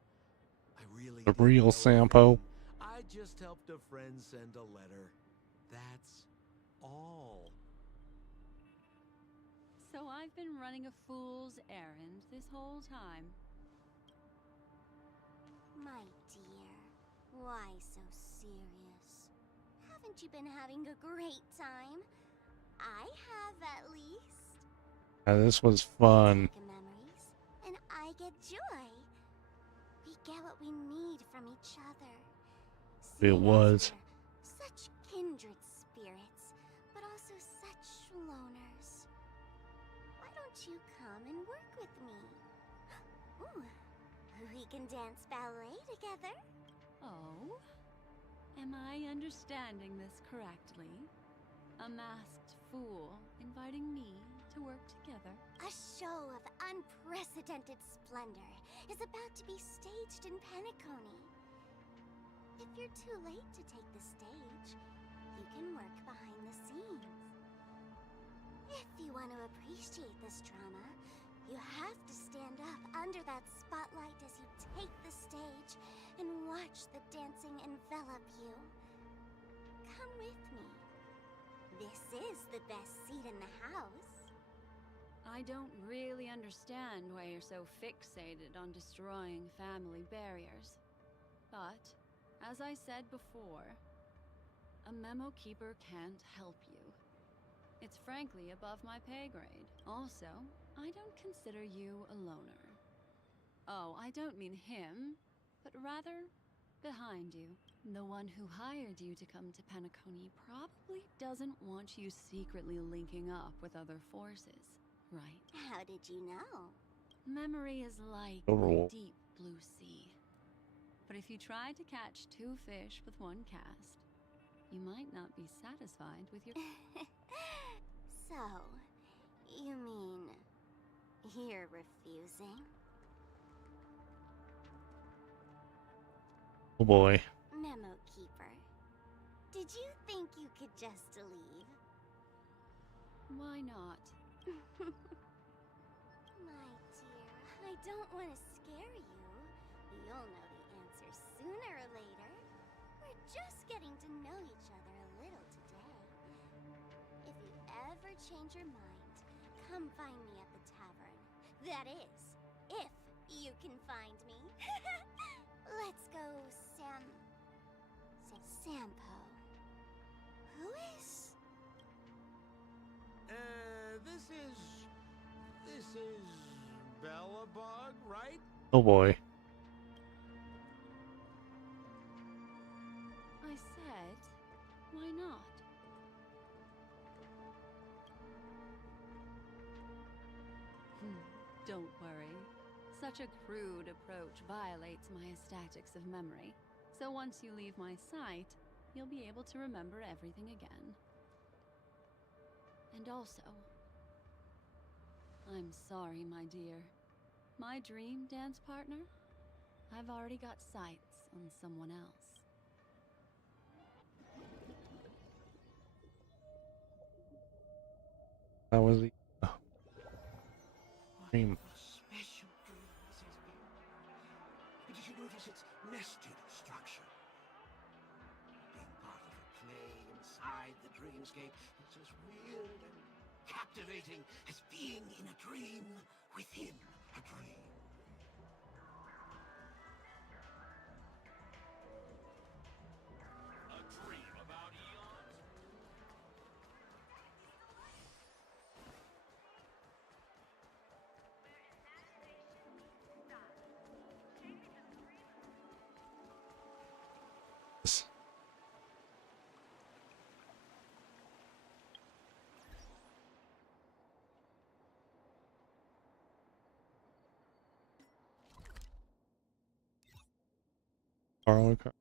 I really The didn't real know a Sampo. thing. I just helped a friend send a letter. That's all. So I've been running a fool's errand this whole time. My dear, why so serious? Haven't you been having a great time? I have, at least. This was fun. Take memories, and I get joy. We get what we need from each other. It Seeing as was. we're such kindred spirits, but also such loners. Why don't you come and work with me? Ooh, we can dance ballet together. Oh? Am I understanding this correctly? A masked fool inviting me to work together? A show of unprecedented splendor is about to be staged in Penacony. If you're too late to take the stage, you can work behind the scenes. If you want to appreciate this drama, you have to stand up under that spotlight as you take the stage and watch the dancing envelop you. Come with me. This is the best seat in the house. I don't really understand why you're so fixated on destroying family barriers. But, as I said before, a memo keeper can't help you. It's frankly above my pay grade. Also, I don't consider you a loner. Oh, I don't mean him, but rather behind you. The one who hired you to come to Penacony probably doesn't want you secretly linking up with other forces, right? How did you know? Memory is like Oh. the deep blue sea. But if you try to catch 2 fish with 1 cast, you might not be satisfied with your... So, you mean you're refusing? Oh boy. Memo Keeper, did you think you could just leave? Why not? My dear, I don't want to scare you. You'll know the answer sooner or later. We're just getting to know each other a little today. If you ever change your mind, come find me at the tavern. That is, if you can find me. Let's go, Sampo. Who is... This is bug, right? Oh boy. I said, why not? Don't worry. Such a crude approach violates my statics of memory. So once you leave my sight, you'll be able to remember everything again. And also, I'm sorry, my dear. My dream dance partner? I've already got sights on someone else. That was the dream. What a special dream this has been. And did you notice its nested structure? Being part of a play inside the dreamscape, it's as weird and captivating as being in a dream within a dream. A dream about eons? Borrow a car.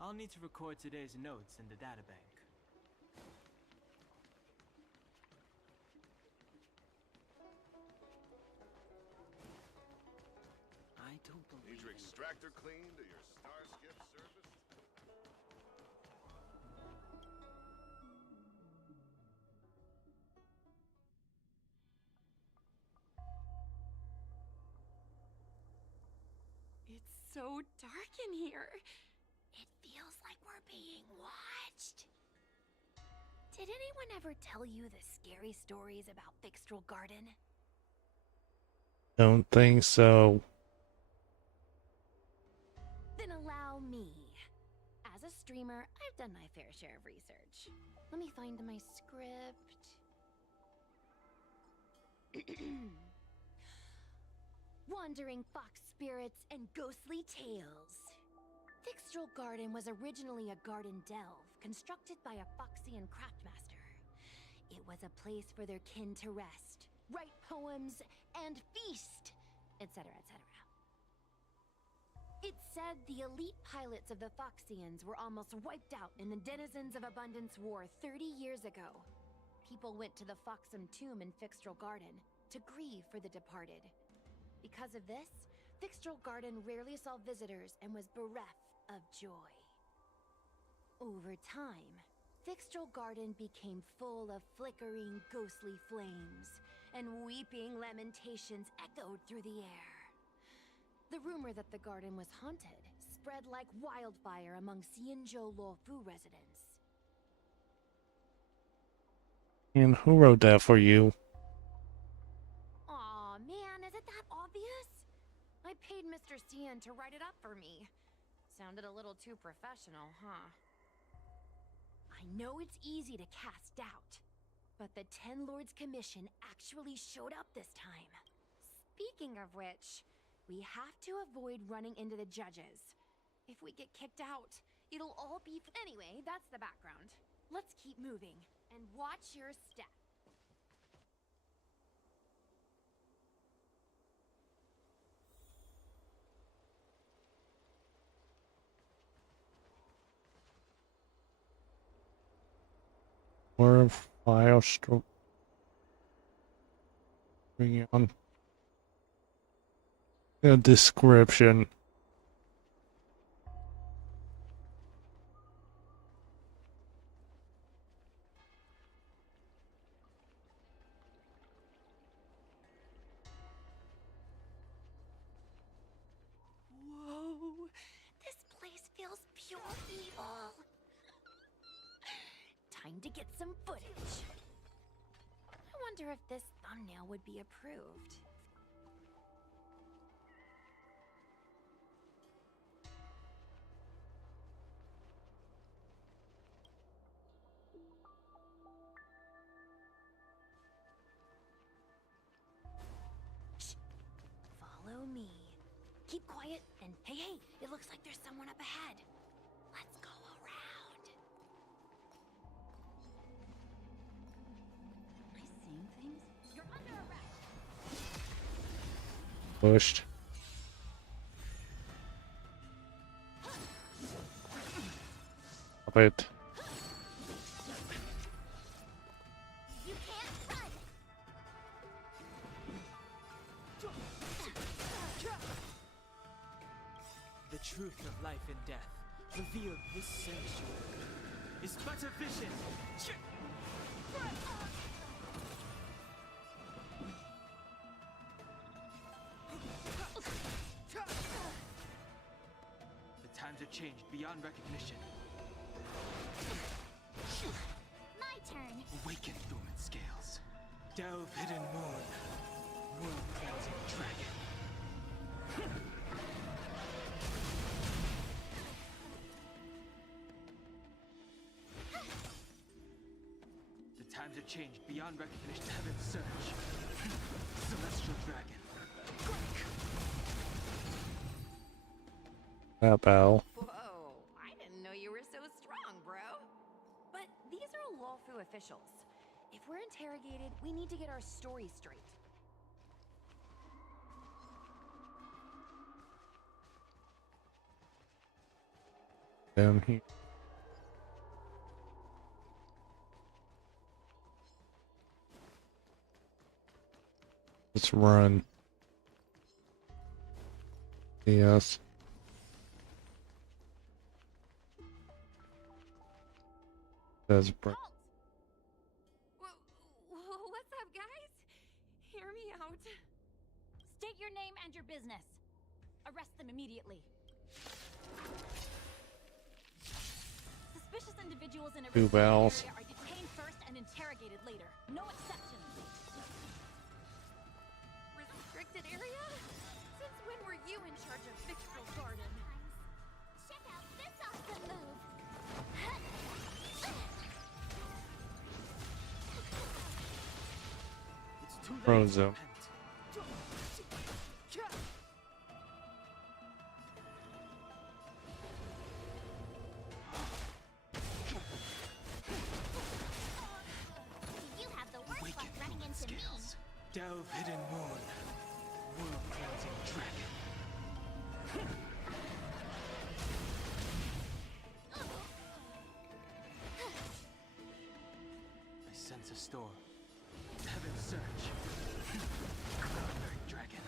I'll need to record today's notes in the databank. I don't believe. Need your extractor cleaned or your Starskip serviced? It's so dark in here. It feels like we're being watched. Did anyone ever tell you the scary stories about Fixtral Garden? Don't think so. Then allow me. As a streamer, I've done my fair share of research. Let me find my script. Wandering fox spirits and ghostly tales. Fixtral Garden was originally a garden delve constructed by a Foxian craftmaster. It was a place for their kin to rest, write poems, and feast, etc., etc. It said the elite pilots of the Foxians were almost wiped out in the Denizens of Abundance War 30 years ago. People went to the Foxum tomb in Fixtral Garden to grieve for the departed. Because of this, Fixtral Garden rarely saw visitors and was bereft of joy. Over time, Fixtral Garden became full of flickering, ghostly flames, and weeping lamentations echoed through the air. The rumor that the garden was haunted spread like wildfire among Xianzhou Luofu residents. And who wrote that for you? Aw, man, is it that obvious? I paid Mr. Xian to write it up for me. Sounded a little too professional, huh? I know it's easy to cast doubt, but the Ten Lords Commission actually showed up this time. Speaking of which, we have to avoid running into the judges. If we get kicked out, it'll all be anyway, that's the background. Let's keep moving, and watch your step. Or file stroke. Bring on a description. Whoa! This place feels pure evil. Time to get some footage. I wonder if this thumbnail would be approved. Shh. Follow me. Keep quiet and hey, it looks like there's someone up ahead. Let's go around. Am I seeing things? You're under arrest. Pushed. Stop it. You can't run. The truth of life and death, revealed this sanctuary, is but a vision. The times have changed beyond recognition. My turn. Awaken, dormant scales. Delve, hidden moon. World-cleansing dragon. The times have changed beyond recognition. Heaven's surge. Celestial dragon. That bell. Whoa, I didn't know you were so strong, bro. But these are Lawfu officials. If we're interrogated, we need to get our story straight. Down here. Let's run. Yes. Says Halt! What's up, guys? Hear me out. State your name and your business. Arrest them immediately. Suspicious individuals in a Two bells. area are detained first and interrogated later. No exceptions. Restricted area? Since when were you in charge of Victor's Garden? Check out this awesome move. It's too late. Frozen. to repent. You have the worst Awaken, luck running dormant into me. scales. Delve, hidden moon. World-cleansing dragon. I sense a storm. Heaven's surge. Cloudbearing dragon.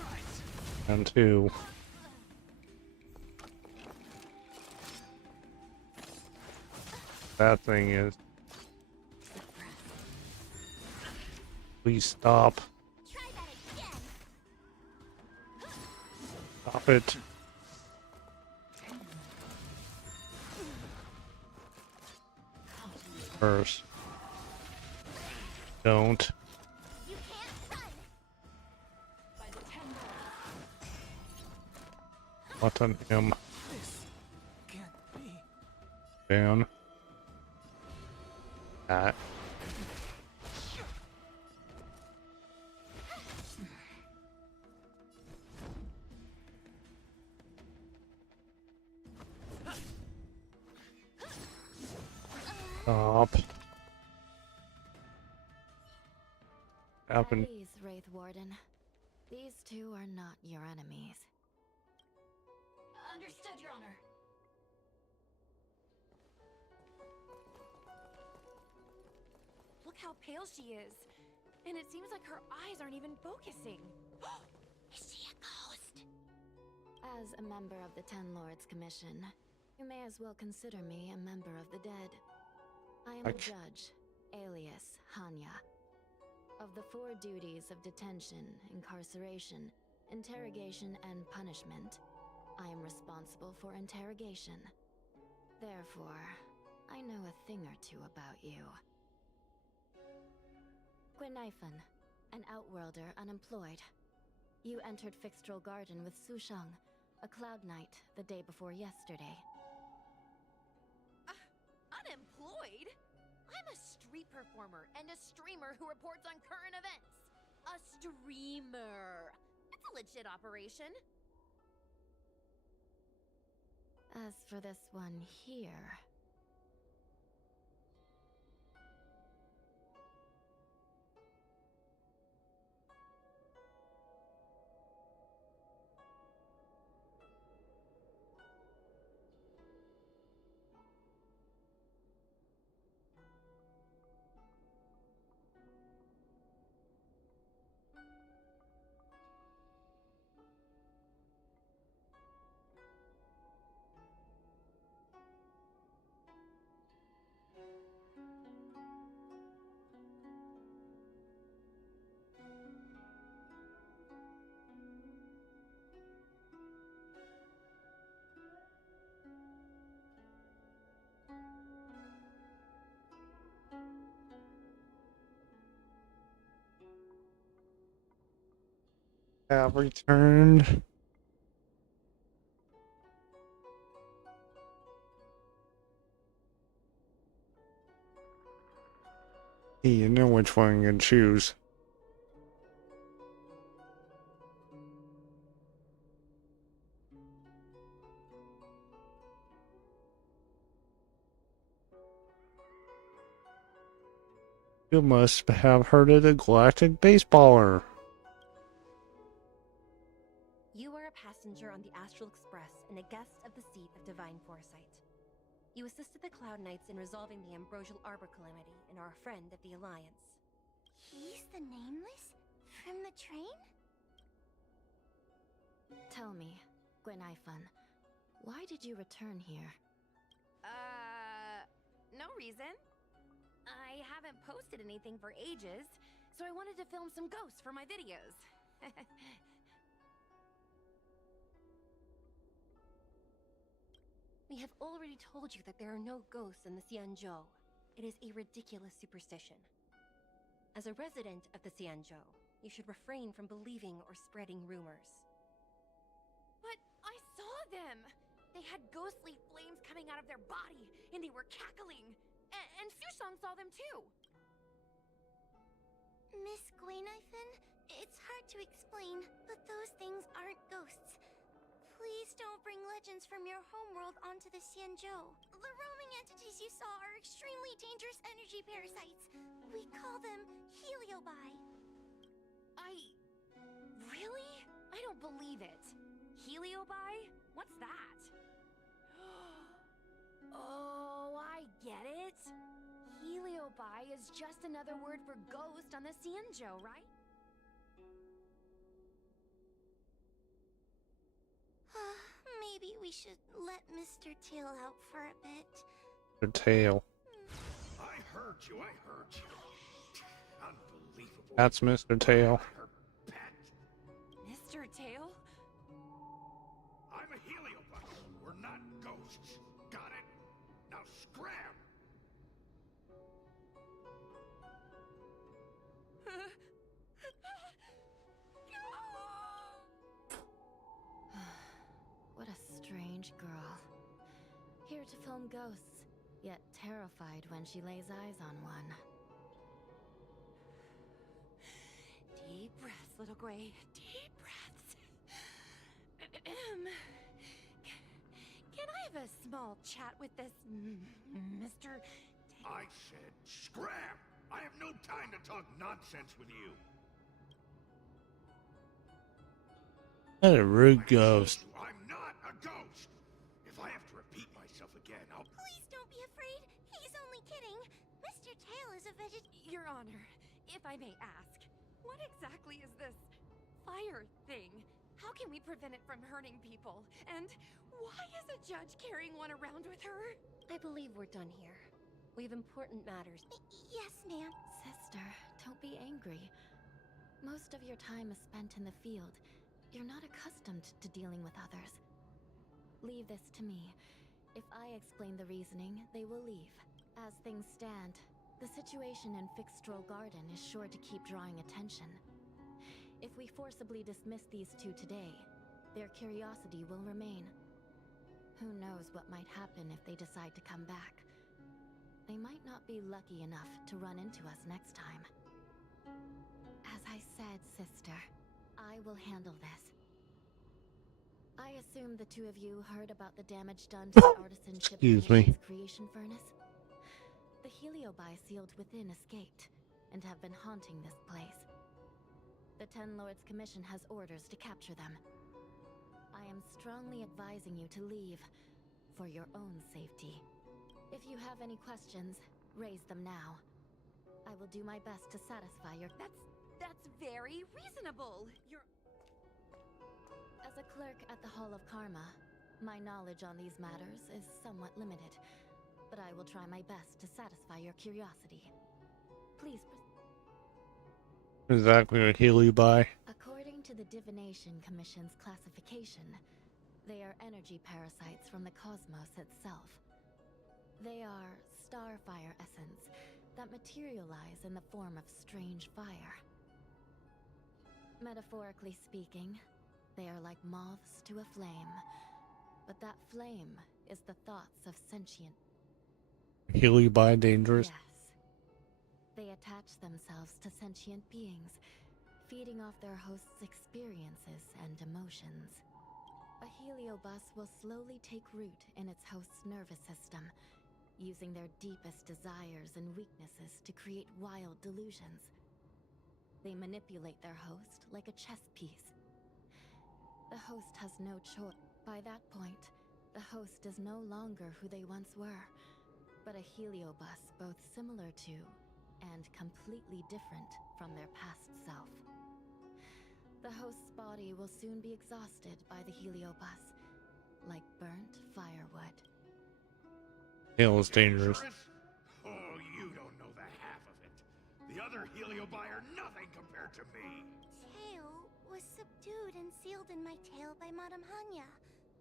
Rise! And two. That thing is. Please stop. Try that again. Stop it. First. Don't. You can't run. By the 10 balls. What on him? This can't be. Down. That. Stop. Happened. At ease, Wraith Warden. These two are not your enemies. Understood, Your Honor. Look how pale she is. And it seems like her eyes aren't even focusing. Is she a ghost? As a member of the Ten Lords Commission, you may as well consider me a member of the dead. I am a judge, alias Hanya. Of the 4 duties of detention, incarceration, interrogation, and punishment, I am responsible for interrogation. Therefore, I know a thing or two about you. Guinaifen, an outworlder unemployed. You entered Fixtral Garden with Sushang, a cloud knight, the day before yesterday. Unemployed? I'm a street performer and a streamer who reports on current events. A streamer. That's a legit operation. As for this one here... Have returned. You know which one you can choose. You must have heard of the Galactic Baseballer. You are a passenger on the Astral Express and a guest of the seat of divine foresight. You assisted the Cloud Knights in resolving the Ambrosial Arbor calamity and are a friend of the Alliance. He's the Nameless? From the train? Tell me, Guinaifen, why did you return here? No reason. I haven't posted anything for ages, so I wanted to film some ghosts for my videos. We have already told you that there are no ghosts in the Xianzhou. It is a ridiculous superstition. As a resident of the Xianzhou, you should refrain from believing or spreading rumors. But I saw them! They had ghostly flames coming out of their body, and they were cackling! And Sushang saw them too! Miss Guinaifen, it's hard to explain, but those things aren't ghosts. Please don't bring legends from your homeworld onto the Xianzhou. The roaming entities you saw are extremely dangerous energy parasites. We call them heliobi. Really? I don't believe it. Heliobi? What's that? Oh, I get it. Heliobi is just another word for ghost on the Xianzhou, right? Maybe we should let Mr. Tail out for a bit. The tail. I heard you. Unbelievable. That's Mr. Tail. Mr. Tail? I'm a heliobus. We're not ghosts. Got it? Now scram! What a strange girl. Here to film ghosts, yet terrified when she lays eyes on one. Deep breaths, little Gray. Deep breaths. Can I have a small chat with this Mr. I said scram! I have no time to talk nonsense with you. What a rude ghost. I'm not a ghost. If I have to repeat myself again, I'll... Please don't be afraid. He's only kidding. Mr. Tail is a Your Honor, if I may ask, what exactly is this fire thing? How can we prevent it from hurting people? And why is a judge carrying one around with her? I believe we're done here. We have important matters. Yes, ma'am. Sister, don't be angry. Most of your time is spent in the field. You're not accustomed to dealing with others. Leave this to me. If I explain the reasoning, they will leave. As things stand, the situation in Fixstroll Garden is sure to keep drawing attention. If we forcibly dismiss these two today, their curiosity will remain. Who knows what might happen if they decide to come back. They might not be lucky enough to run into us next time. As I said, sister, I will handle this. I assume the two of you heard about the damage done to the Artisanship Commission's creation furnace? The Heliobi sealed within escaped, and have been haunting this place. The Ten Lords Commission has orders to capture them. I am strongly advising you to leave, for your own safety. If you have any questions, raise them now. I will do my best to satisfy your... That's very reasonable. As a clerk at the Hall of Karma, my knowledge on these matters is somewhat limited, but I will try my best to satisfy your curiosity. Please Exactly what Heliobi. According to the Divination Commission's classification, they are energy parasites from the cosmos itself. They are starfire essence that materialize in the form of strange fire. Metaphorically speaking, they are like moths to a flame, but that flame is the thoughts of sentient. Heliobi dangerous. Yes. They attach themselves to sentient beings, feeding off their host's experiences and emotions. A heliobus will slowly take root in its host's nervous system, using their deepest desires and weaknesses to create wild delusions. They manipulate their host like a chess piece. The host has no choice. By that point, the host is no longer who they once were, but a heliobus both similar to and completely different from their past self. The host's body will soon be exhausted by the heliobus, like burnt firewood. Hell is dangerous. Oh, you don't know the half of it. The other Heliobi are nothing compared to me. Teo was subdued and sealed in my tail by Madame Hanya.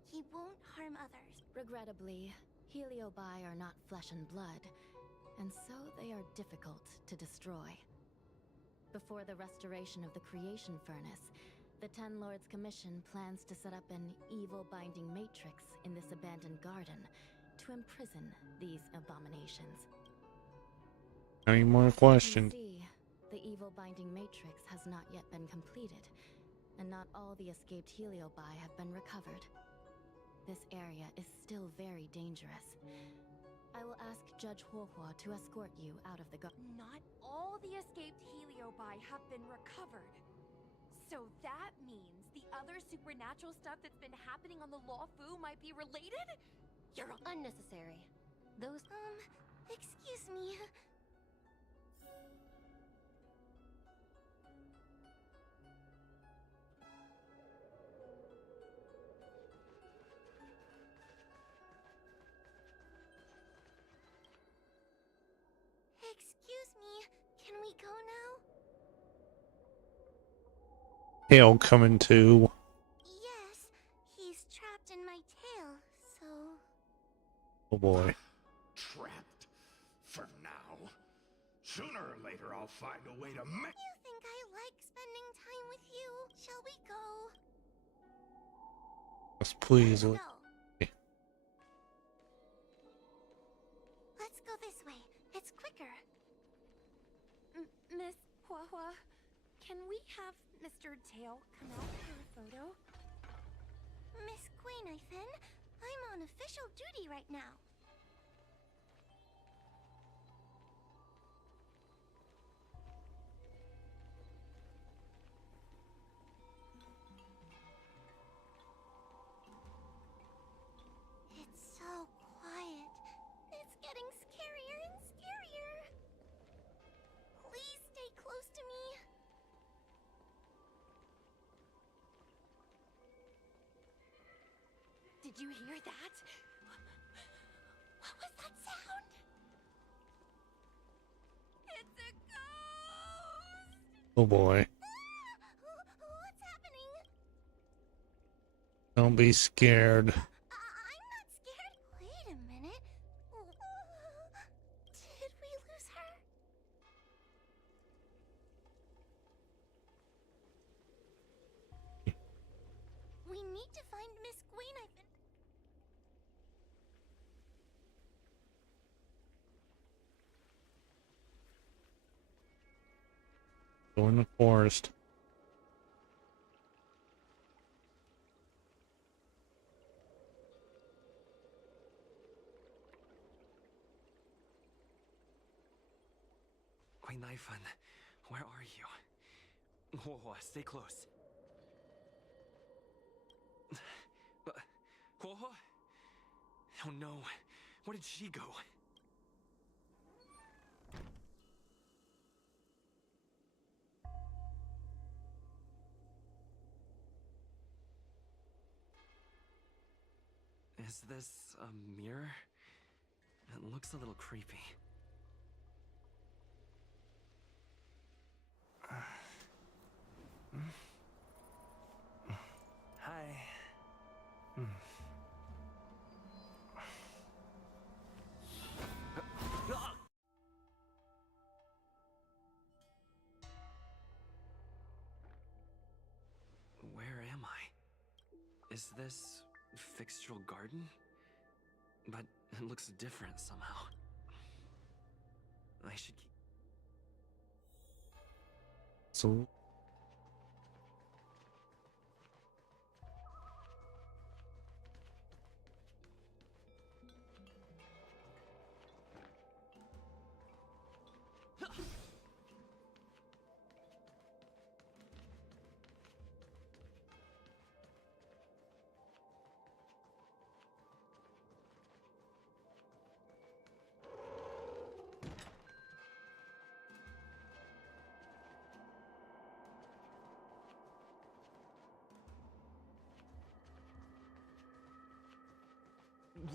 He won't harm others. Regrettably, Heliobi are not flesh and blood, and so they are difficult to destroy. Before the restoration of the creation furnace, the Ten Lords Commission plans to set up an evil binding matrix in this abandoned garden to imprison these abominations. Any more questions? See, the evil binding matrix has not yet been completed, and not all the escaped Heliobi have been recovered. This area is still very dangerous. I will ask Judge Huohua to escort you out of the garden. Not all the escaped Heliobi have been recovered. So that means the other supernatural stuff that's been happening on the Lawfu might be related? You're unnecessary. Those... excuse me. Excuse me, can we go now? Hell coming too. Yes, he's trapped in my tail, so... Oh boy. Trapped. For now. Sooner or later I'll find a way to make... You think I like spending time with you? Shall we go? Yes, please. Let's go. Let's go this way. It's quicker. Miss Huohua, can we have Mr. Tail come out for a photo? Miss Queen, I'm on official duty right now. It's so quiet. It's getting scarier and scarier. Did you hear that? What was that sound? It's a ghost! Oh boy. What's happening? Don't be scared. I'm not scared. Wait a minute. Did we lose her? We need to find Miss Queen. I've been... Go in the forest. Queen Naifan, where are you? Whoa, stay close. Whoa. Oh no, where did she go? Is this a mirror? It looks a little creepy. Hi. Where am I? Is this Fixtural Garden? But it looks different somehow. I should keep... So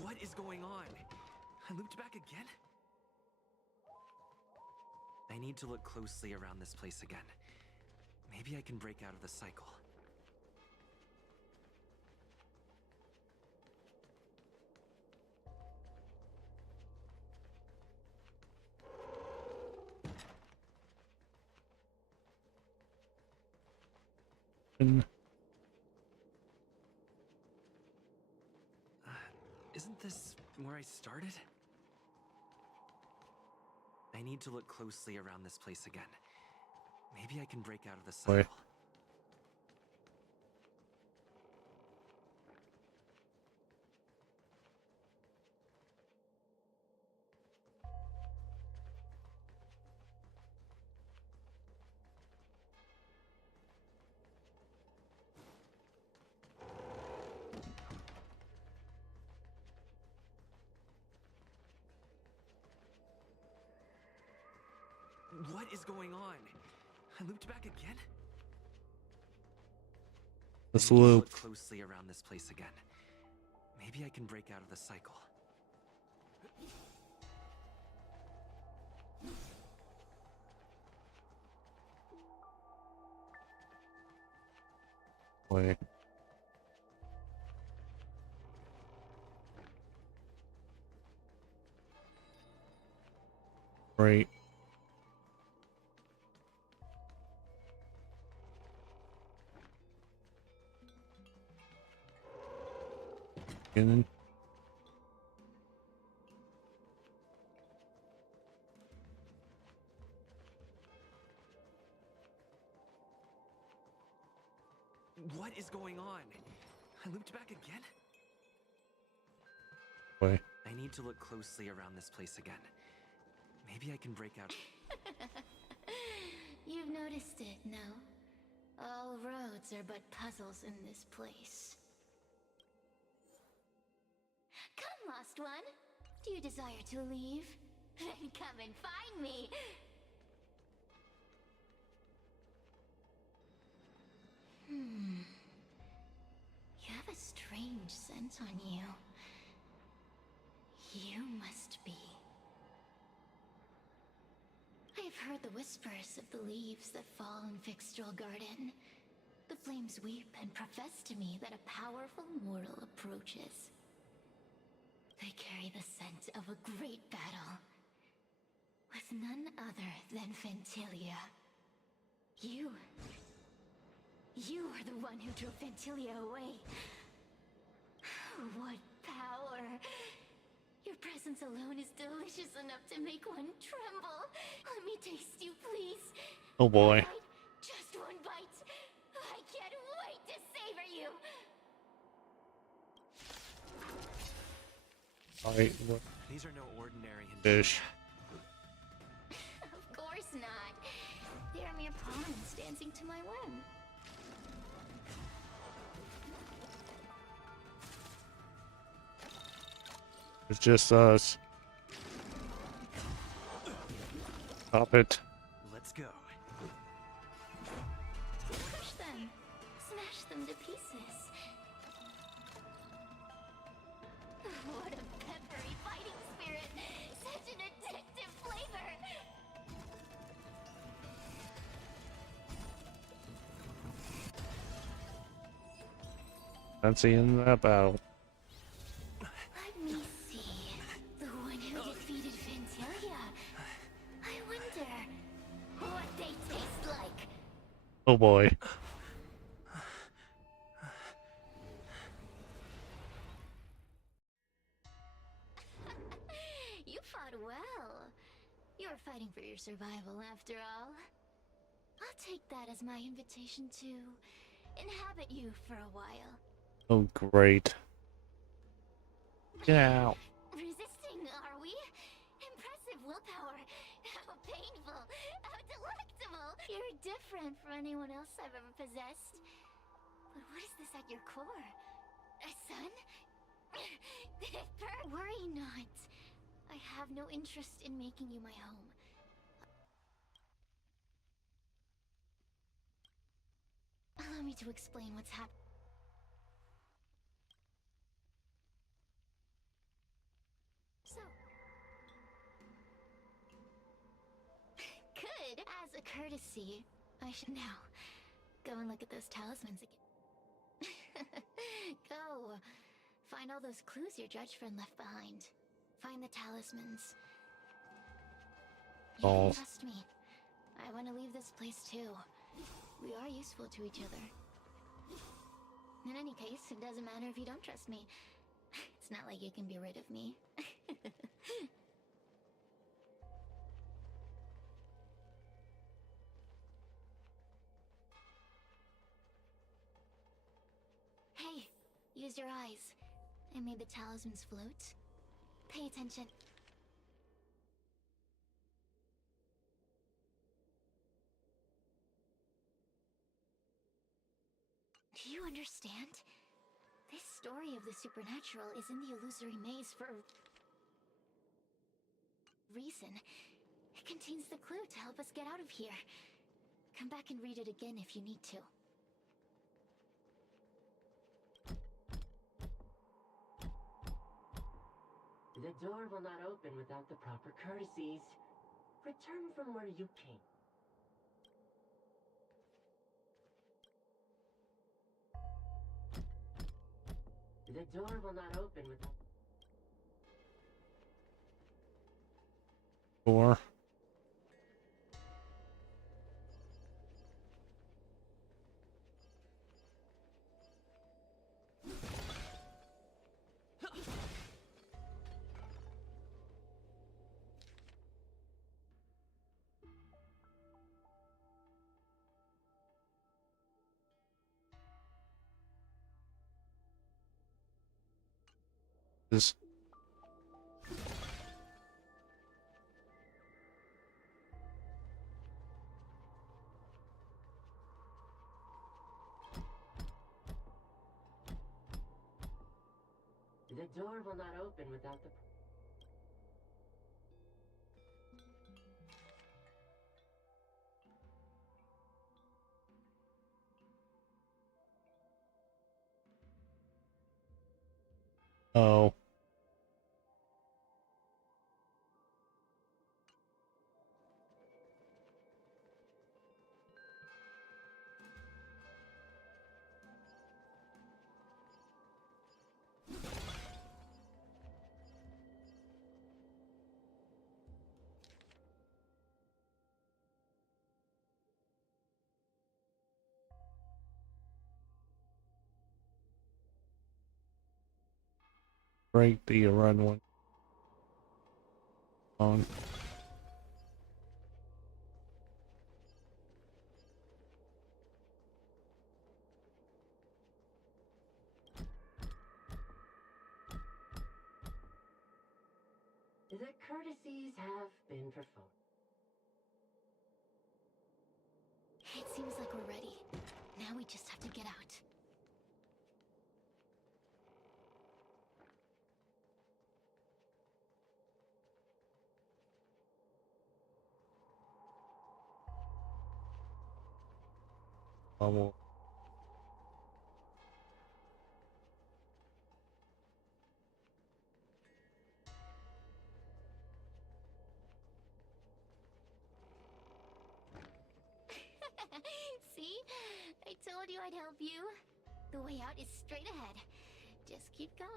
What is going on? I looped back again? I need to look closely around this place again. Maybe I can break out of the cycle. Isn't this where I started? I need to look closely around this place again. Maybe I can break out of the cycle. Wait. What is going on? I looped back again? Let's I need to loop. look closely around this place again. Maybe I can break out of the cycle. Wait. Great. And What is going on? I looped back again? wait. I need to look closely around this place again. Maybe I can break out. You've noticed it, no? All roads are but puzzles in this place. Come, lost one. Do you desire to leave? Then come and find me. You have a strange scent on you. You must be. I have heard the whispers of the leaves that fall in Fixtral Garden. The flames weep and profess to me that a powerful mortal approaches. They carry the scent of a great battle, with none other than Ventilia. You are the one who drove Ventilia away. What power! Your presence alone is delicious enough to make one tremble. Let me taste you, please. Oh boy. One bite, just one bite. I can't wait to savor you. Alright, what? These are no ordinary Fish. Of course not. They are mere pawns dancing to my whim. It's just us. Stop it. Let's go. Crush them. Smash them to pieces. What a peppery fighting spirit. Such an addictive flavor. Fancying that battle. Let me see. The one who defeated Ventilia. I wonder what they taste like. Oh boy. You fought well. You're fighting for your survival after all. I'll take that as my invitation to inhabit you for a while. Oh great. Get out. Resisting, are we? Impressive willpower. How painful. How delectable. You're different from anyone else I've ever possessed. But what is this at your core? A son? Worry not. I have no interest in making you my home. Allow me to explain what's happening. So, good. As a courtesy, I should now go and look at those talismans again. Go. Find all those clues your judge friend left behind. Find the talismans. You can trust me. I want to leave this place too. We are useful to each other. In any case, it doesn't matter if you don't trust me. It's not like you can be rid of me. Hey, use your eyes. I made the talismans float. Pay attention. Do you understand? This story of the supernatural is in the illusory maze for a reason. It contains the clue to help us get out of here. Come back and read it again if you need to. The door will not open without the proper courtesies. Return from where you came. The door will not open without... Four. Is The door will not open without the... Oh. Break the run one on. The courtesies have been performed. It seems like we're ready. Now we just have to get out. Almost. See? I told you I'd help you. The way out is straight ahead. Just keep going.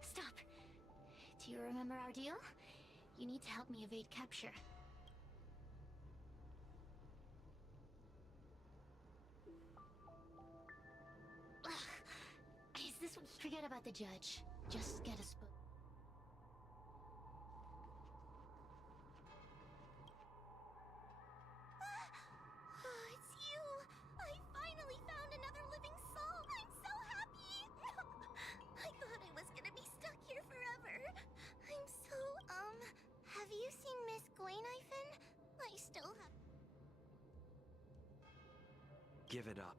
Stop. Do you remember our deal? You need to help me evade capture. Ugh. Is this what... Forget about the judge. Just get us both. Oh, it's you! I finally found another living soul! I'm so happy! I thought I was gonna be stuck here forever. I'm so, have you seen Miss Gwayniphen? I still have... Give it up.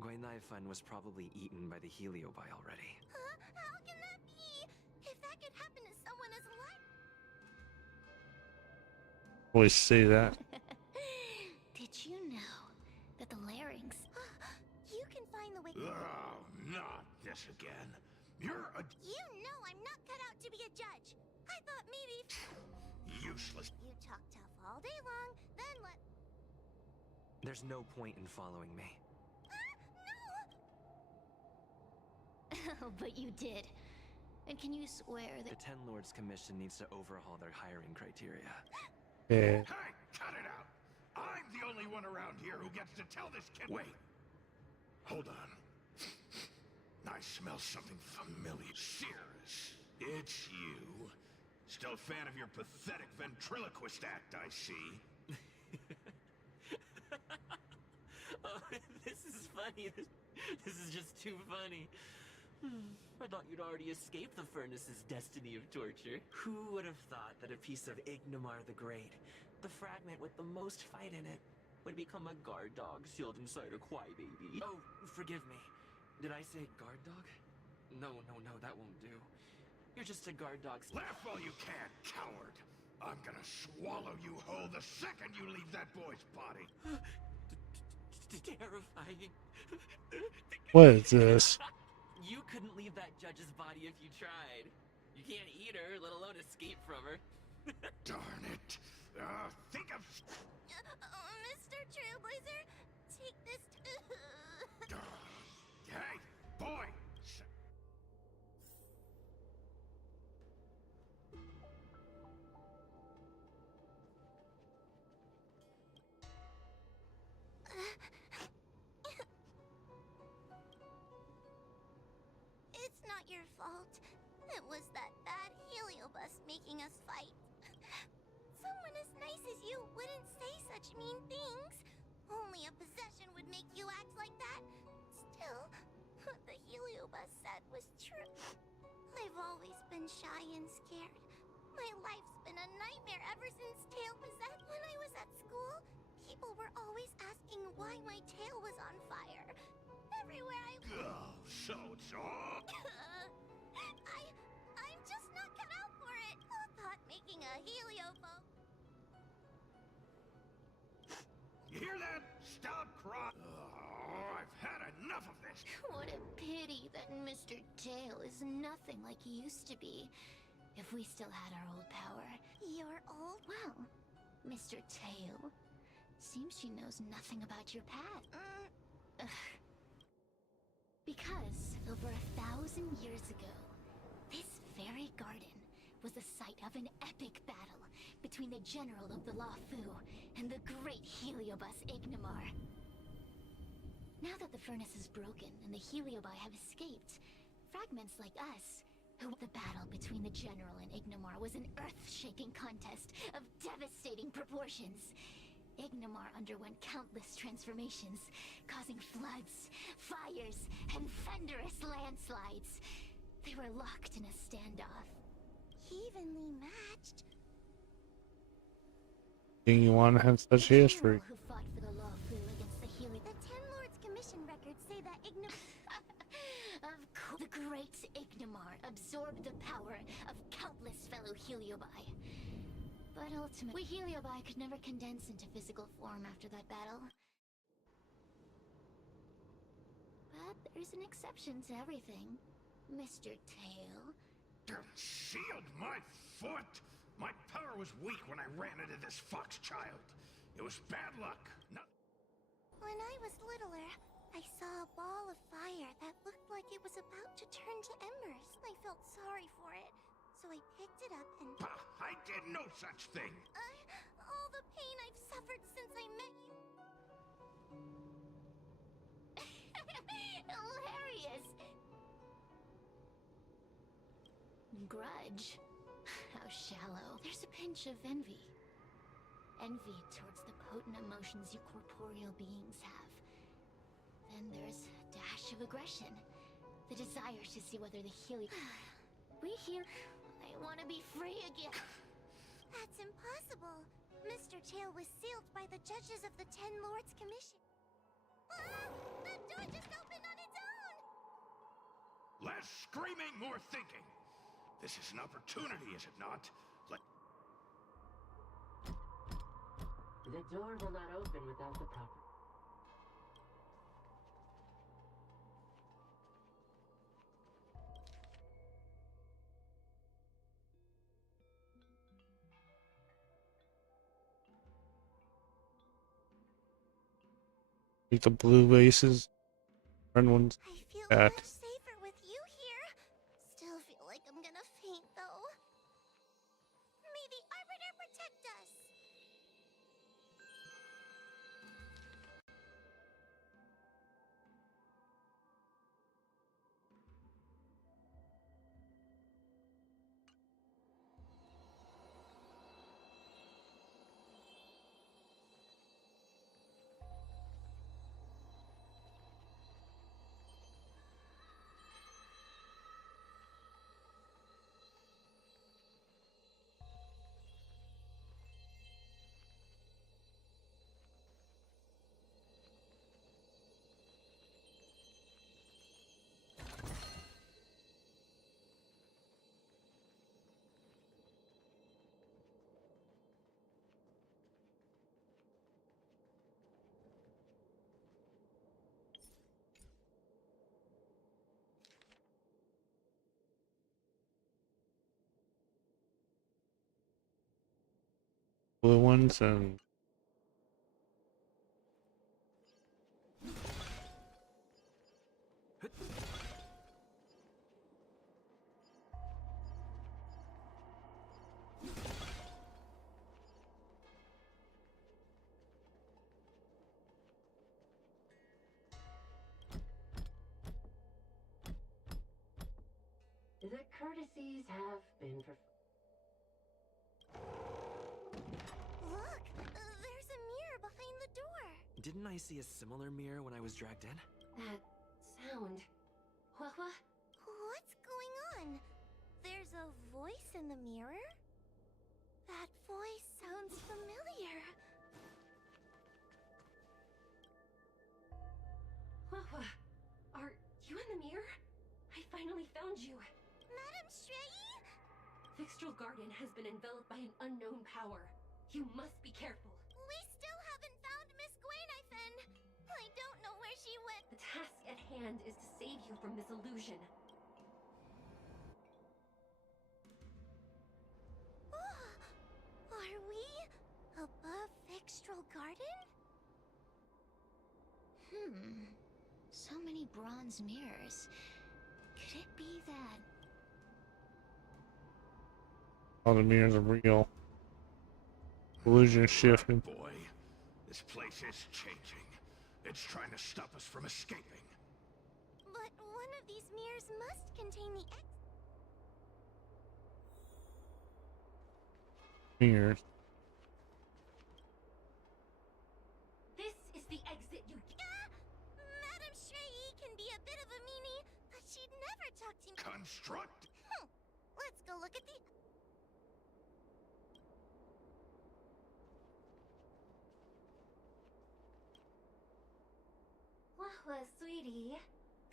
Gwayniphen was probably eaten by the heliobi already. Huh? How can that be? If that could happen to someone as alive... Always say that. Did you know that the larynx... You can find the way... Oh, not this again. You're a You know I'm not cut out to be a judge. I thought maybe... useless. You talk tough all day long, then let... There's no point in following me. No! But you did. And can you swear that... The Ten Lords Commission needs to overhaul their hiring criteria. Yeah. Hey, cut it out! I'm the only one around here who gets to tell this kid... Wait. Hold on. I smell something familiar. Cirrus, it's you. Still a fan of your pathetic ventriloquist act, I see. Oh, this is funny. This is just too funny. I thought you'd already escaped the furnace's destiny of torture. Who would have thought that a piece of Ignomar the Great, the fragment with the most fight in it, would become a guard dog sealed inside a crybaby? Oh, forgive me. Did I say guard dog? No, that won't do. You're just a guard dog. Laugh all you can, coward. I'm gonna swallow you whole the second you leave that boy's body. Terrifying. What is this? You couldn't leave that judge's body if you tried. You can't eat her, let alone escape from her. Darn it. Think of... Mr. Trailblazer, take this... Hey, boy! It's not your fault. It was that bad heliobus making us fight. Someone as nice as you wouldn't say such mean things. Only a possession would make you act like that. Still, what the heliobus said was true. I've always been shy and scared. My life's been a nightmare ever since tail possessed. When I was at school, people were always asking why my tail was on fire. Everywhere I went. Oh, so it's all... I'm just not cut out for it. Who thought making a heliophone... You hear that? Stop crying. Oh, I've had enough of this. What a pity that Mr. Tail is nothing like he used to be. If we still had our old power. Your old? Well, Mr. Tail. Seems she knows nothing about your past. Because over 1,000 years ago, this very garden was the site of an epic battle between the general of the Luofu and the great Heliobus Ignimar. Now that the furnace is broken and the Heliobi have escaped, fragments like us, the battle between the general and Ignimar was an earth-shaking contest of devastating proportions. Ignimar underwent countless transformations, causing floods, fires, and thunderous landslides. They were locked in a standoff. Evenly matched. Do you want to have such history? Who fought for the Luofu against the Heli? The Ten Lords Commission records say that of course, the great Ignimar absorbed the power of countless fellow Heliobi. But ultimately, we Heliobi could never condense into physical form after that battle. But there's an exception to everything, Mr. Tail. Shield my foot! My power was weak when I ran into this fox child. It was bad luck. No. When I was littler, I saw a ball of fire that looked like it was about to turn to embers. I felt sorry for it, so I picked it up and... Bah, I did no such thing! All the pain I've suffered since I met you... Hilarious! Grudge? How shallow. There's a pinch of envy. Envy towards the potent emotions you corporeal beings have. Then there's a dash of aggression. The desire to see whether the we here... I want to be free again. That's impossible. Mr. Tail was sealed by the judges of the Ten Lords Commission. Ah! That door just opened on its own! Less screaming, more thinking. This is an opportunity, is it not? The door will not open without the proper... Like the blue vases. Red ones. I feel That. much safer with you here. Still feel like I'm gonna faint, though. May the Arbiter protect us! Blue ones and The courtesies have been for... Look! There's a mirror behind the door! Didn't I see a similar mirror when I was dragged in? That sound. What? What's going on? There's a voice in the mirror? That voice sounds familiar. What? Are you in the mirror? I finally found you. Madam Shrey? Fixtral Garden has been enveloped by an unknown power. You must be careful. We still haven't found Miss Gwainifin. I don't know where she went. The task at hand is to save you from this illusion. Are we above Vixtral Garden? So many bronze mirrors. Could it be that? All the mirrors are real. Illusion shifting. Boy, this place is changing. It's trying to stop us from escaping. But one of these mirrors must contain the Mirrors. This is the exit you... Madame Shrey can be a bit of a meanie, but she'd never talk to me. Construct? Let's go look at the... Wahwa, sweetie.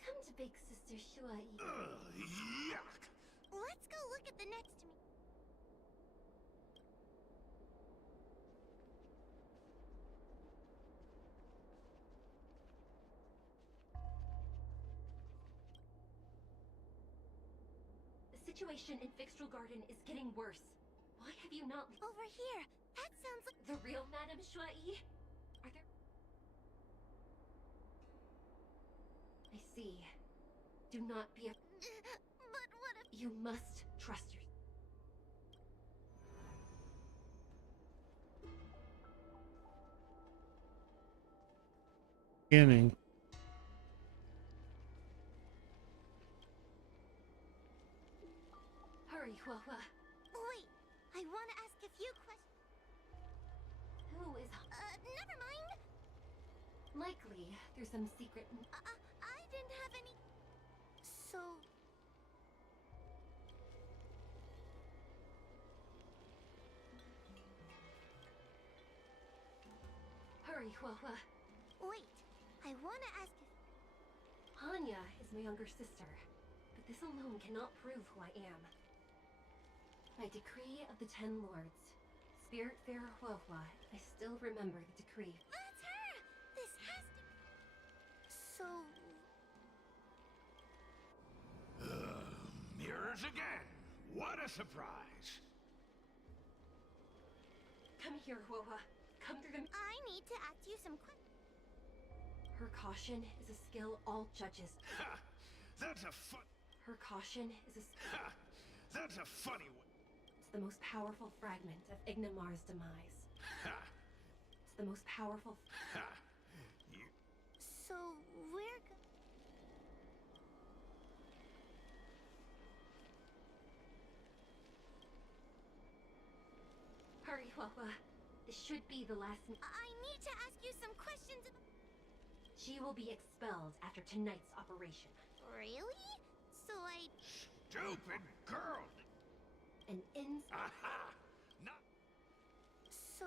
Come to Big Sister Shuai. Yuck! Let's go look at the next mirror. The situation in Vixtral Garden is getting worse. Why have you not... Over here. That sounds like... The real Madame Shuai? Are there... I see. Do not be a... But what if... You must trust your... Beginning. Hurry, Huahua. Wait, I want to ask a few questions. Who is... Never mind. Likely, there's some secret... I didn't have any... So... Hurry, Huahua. Wait, I want to ask if... Hanya is my younger sister, but this alone cannot prove who I am. By decree of the Ten Lords, Spiritfarer Huahua, I still remember the decree. That's her! This has to... So... Mirrors again! What a surprise! Come here, Huahua. Come through the... I need to ask you some questions. Her caution is a skill all judges... Ha! That's a fun... Her caution is a... Ha! That's a funny way... It's the most powerful fragment of Ignimar's demise. Ha! It's the most powerful... Ha! You... So, we're... Hurry, Huahua. This should be the last... I need to ask you some questions about... She will be expelled after tonight's operation. Really? So I... Stupid girl! An Aha! Not... So...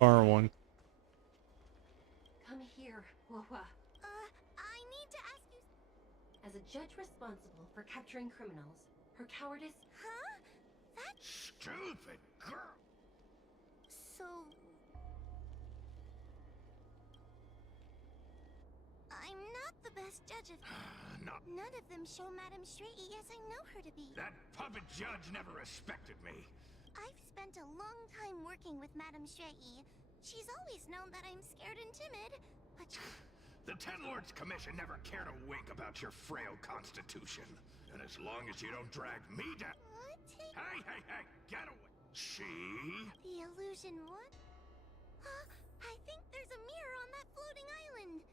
R1. Come here, Huahua. I need to ask you... As a judge responsible for capturing criminals, her cowardice... Huh? That... Stupid girl! So... I'm not the best judge of... Not... None of them show Madame Shrey as I know her to be. That puppet judge never respected me. I've spent a long time working with Madame Shrey. She's always known that I'm scared and timid, but... The Ten Lords Commission never cared a wink about your frail constitution. And as long as you don't drag me down... What? Hey, hey, hey! Get away! See? The illusion what? I think there's a mirror on that floating island,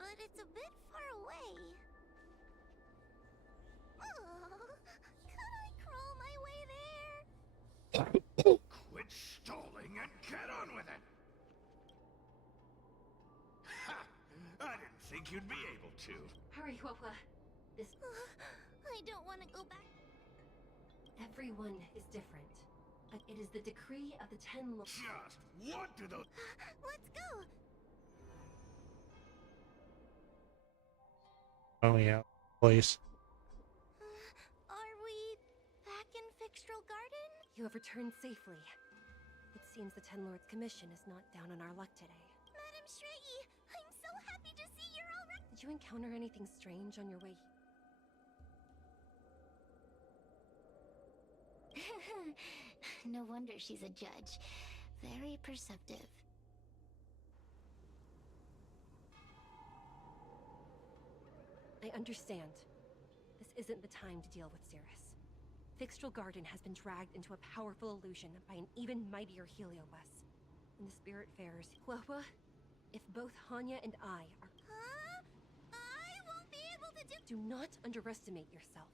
but it's a bit far away. Oh, could I crawl my way there? Quit stalling and get on with it! Ha! I didn't think you'd be able to. Hurry, Huahua. This... I don't want to go back. Everyone is different, but it is the decree of the Ten Lords... Just what do those... Let's go! Oh yeah, place. Are we back in Vixtral Garden? You have returned safely. Seems the Ten Lords Commission is not down on our luck today. Madam Shrey, I'm so happy to see you're all right. Did you encounter anything strange on your way? No wonder she's a judge. Very perceptive. I understand. This isn't the time to deal with Cirrus. Fixtral Garden has been dragged into a powerful illusion by an even mightier Heliobus. And the Spirit Farers, Huahua, if both Hanya and I are... Huh? I won't be able to do... Do not underestimate yourself.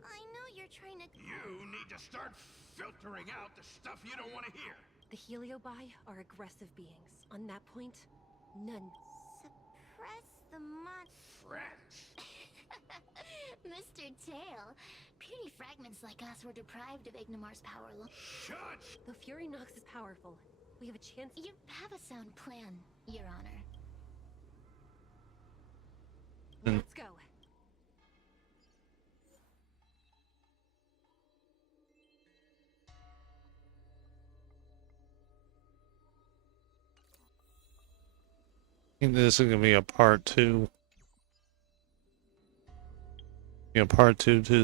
I know you're trying to... You need to start filtering out the stuff you don't want to hear. The Heliobi are aggressive beings. On that point, none. Suppress the mon... Friends. Mr. Tail, puny fragments like us were deprived of Ignimar's power. Shut! Though Fury Nox is powerful, we have a chance... You have a sound plan, Your Honor. Let's go. I think this is gonna be a part 2. Part 2 to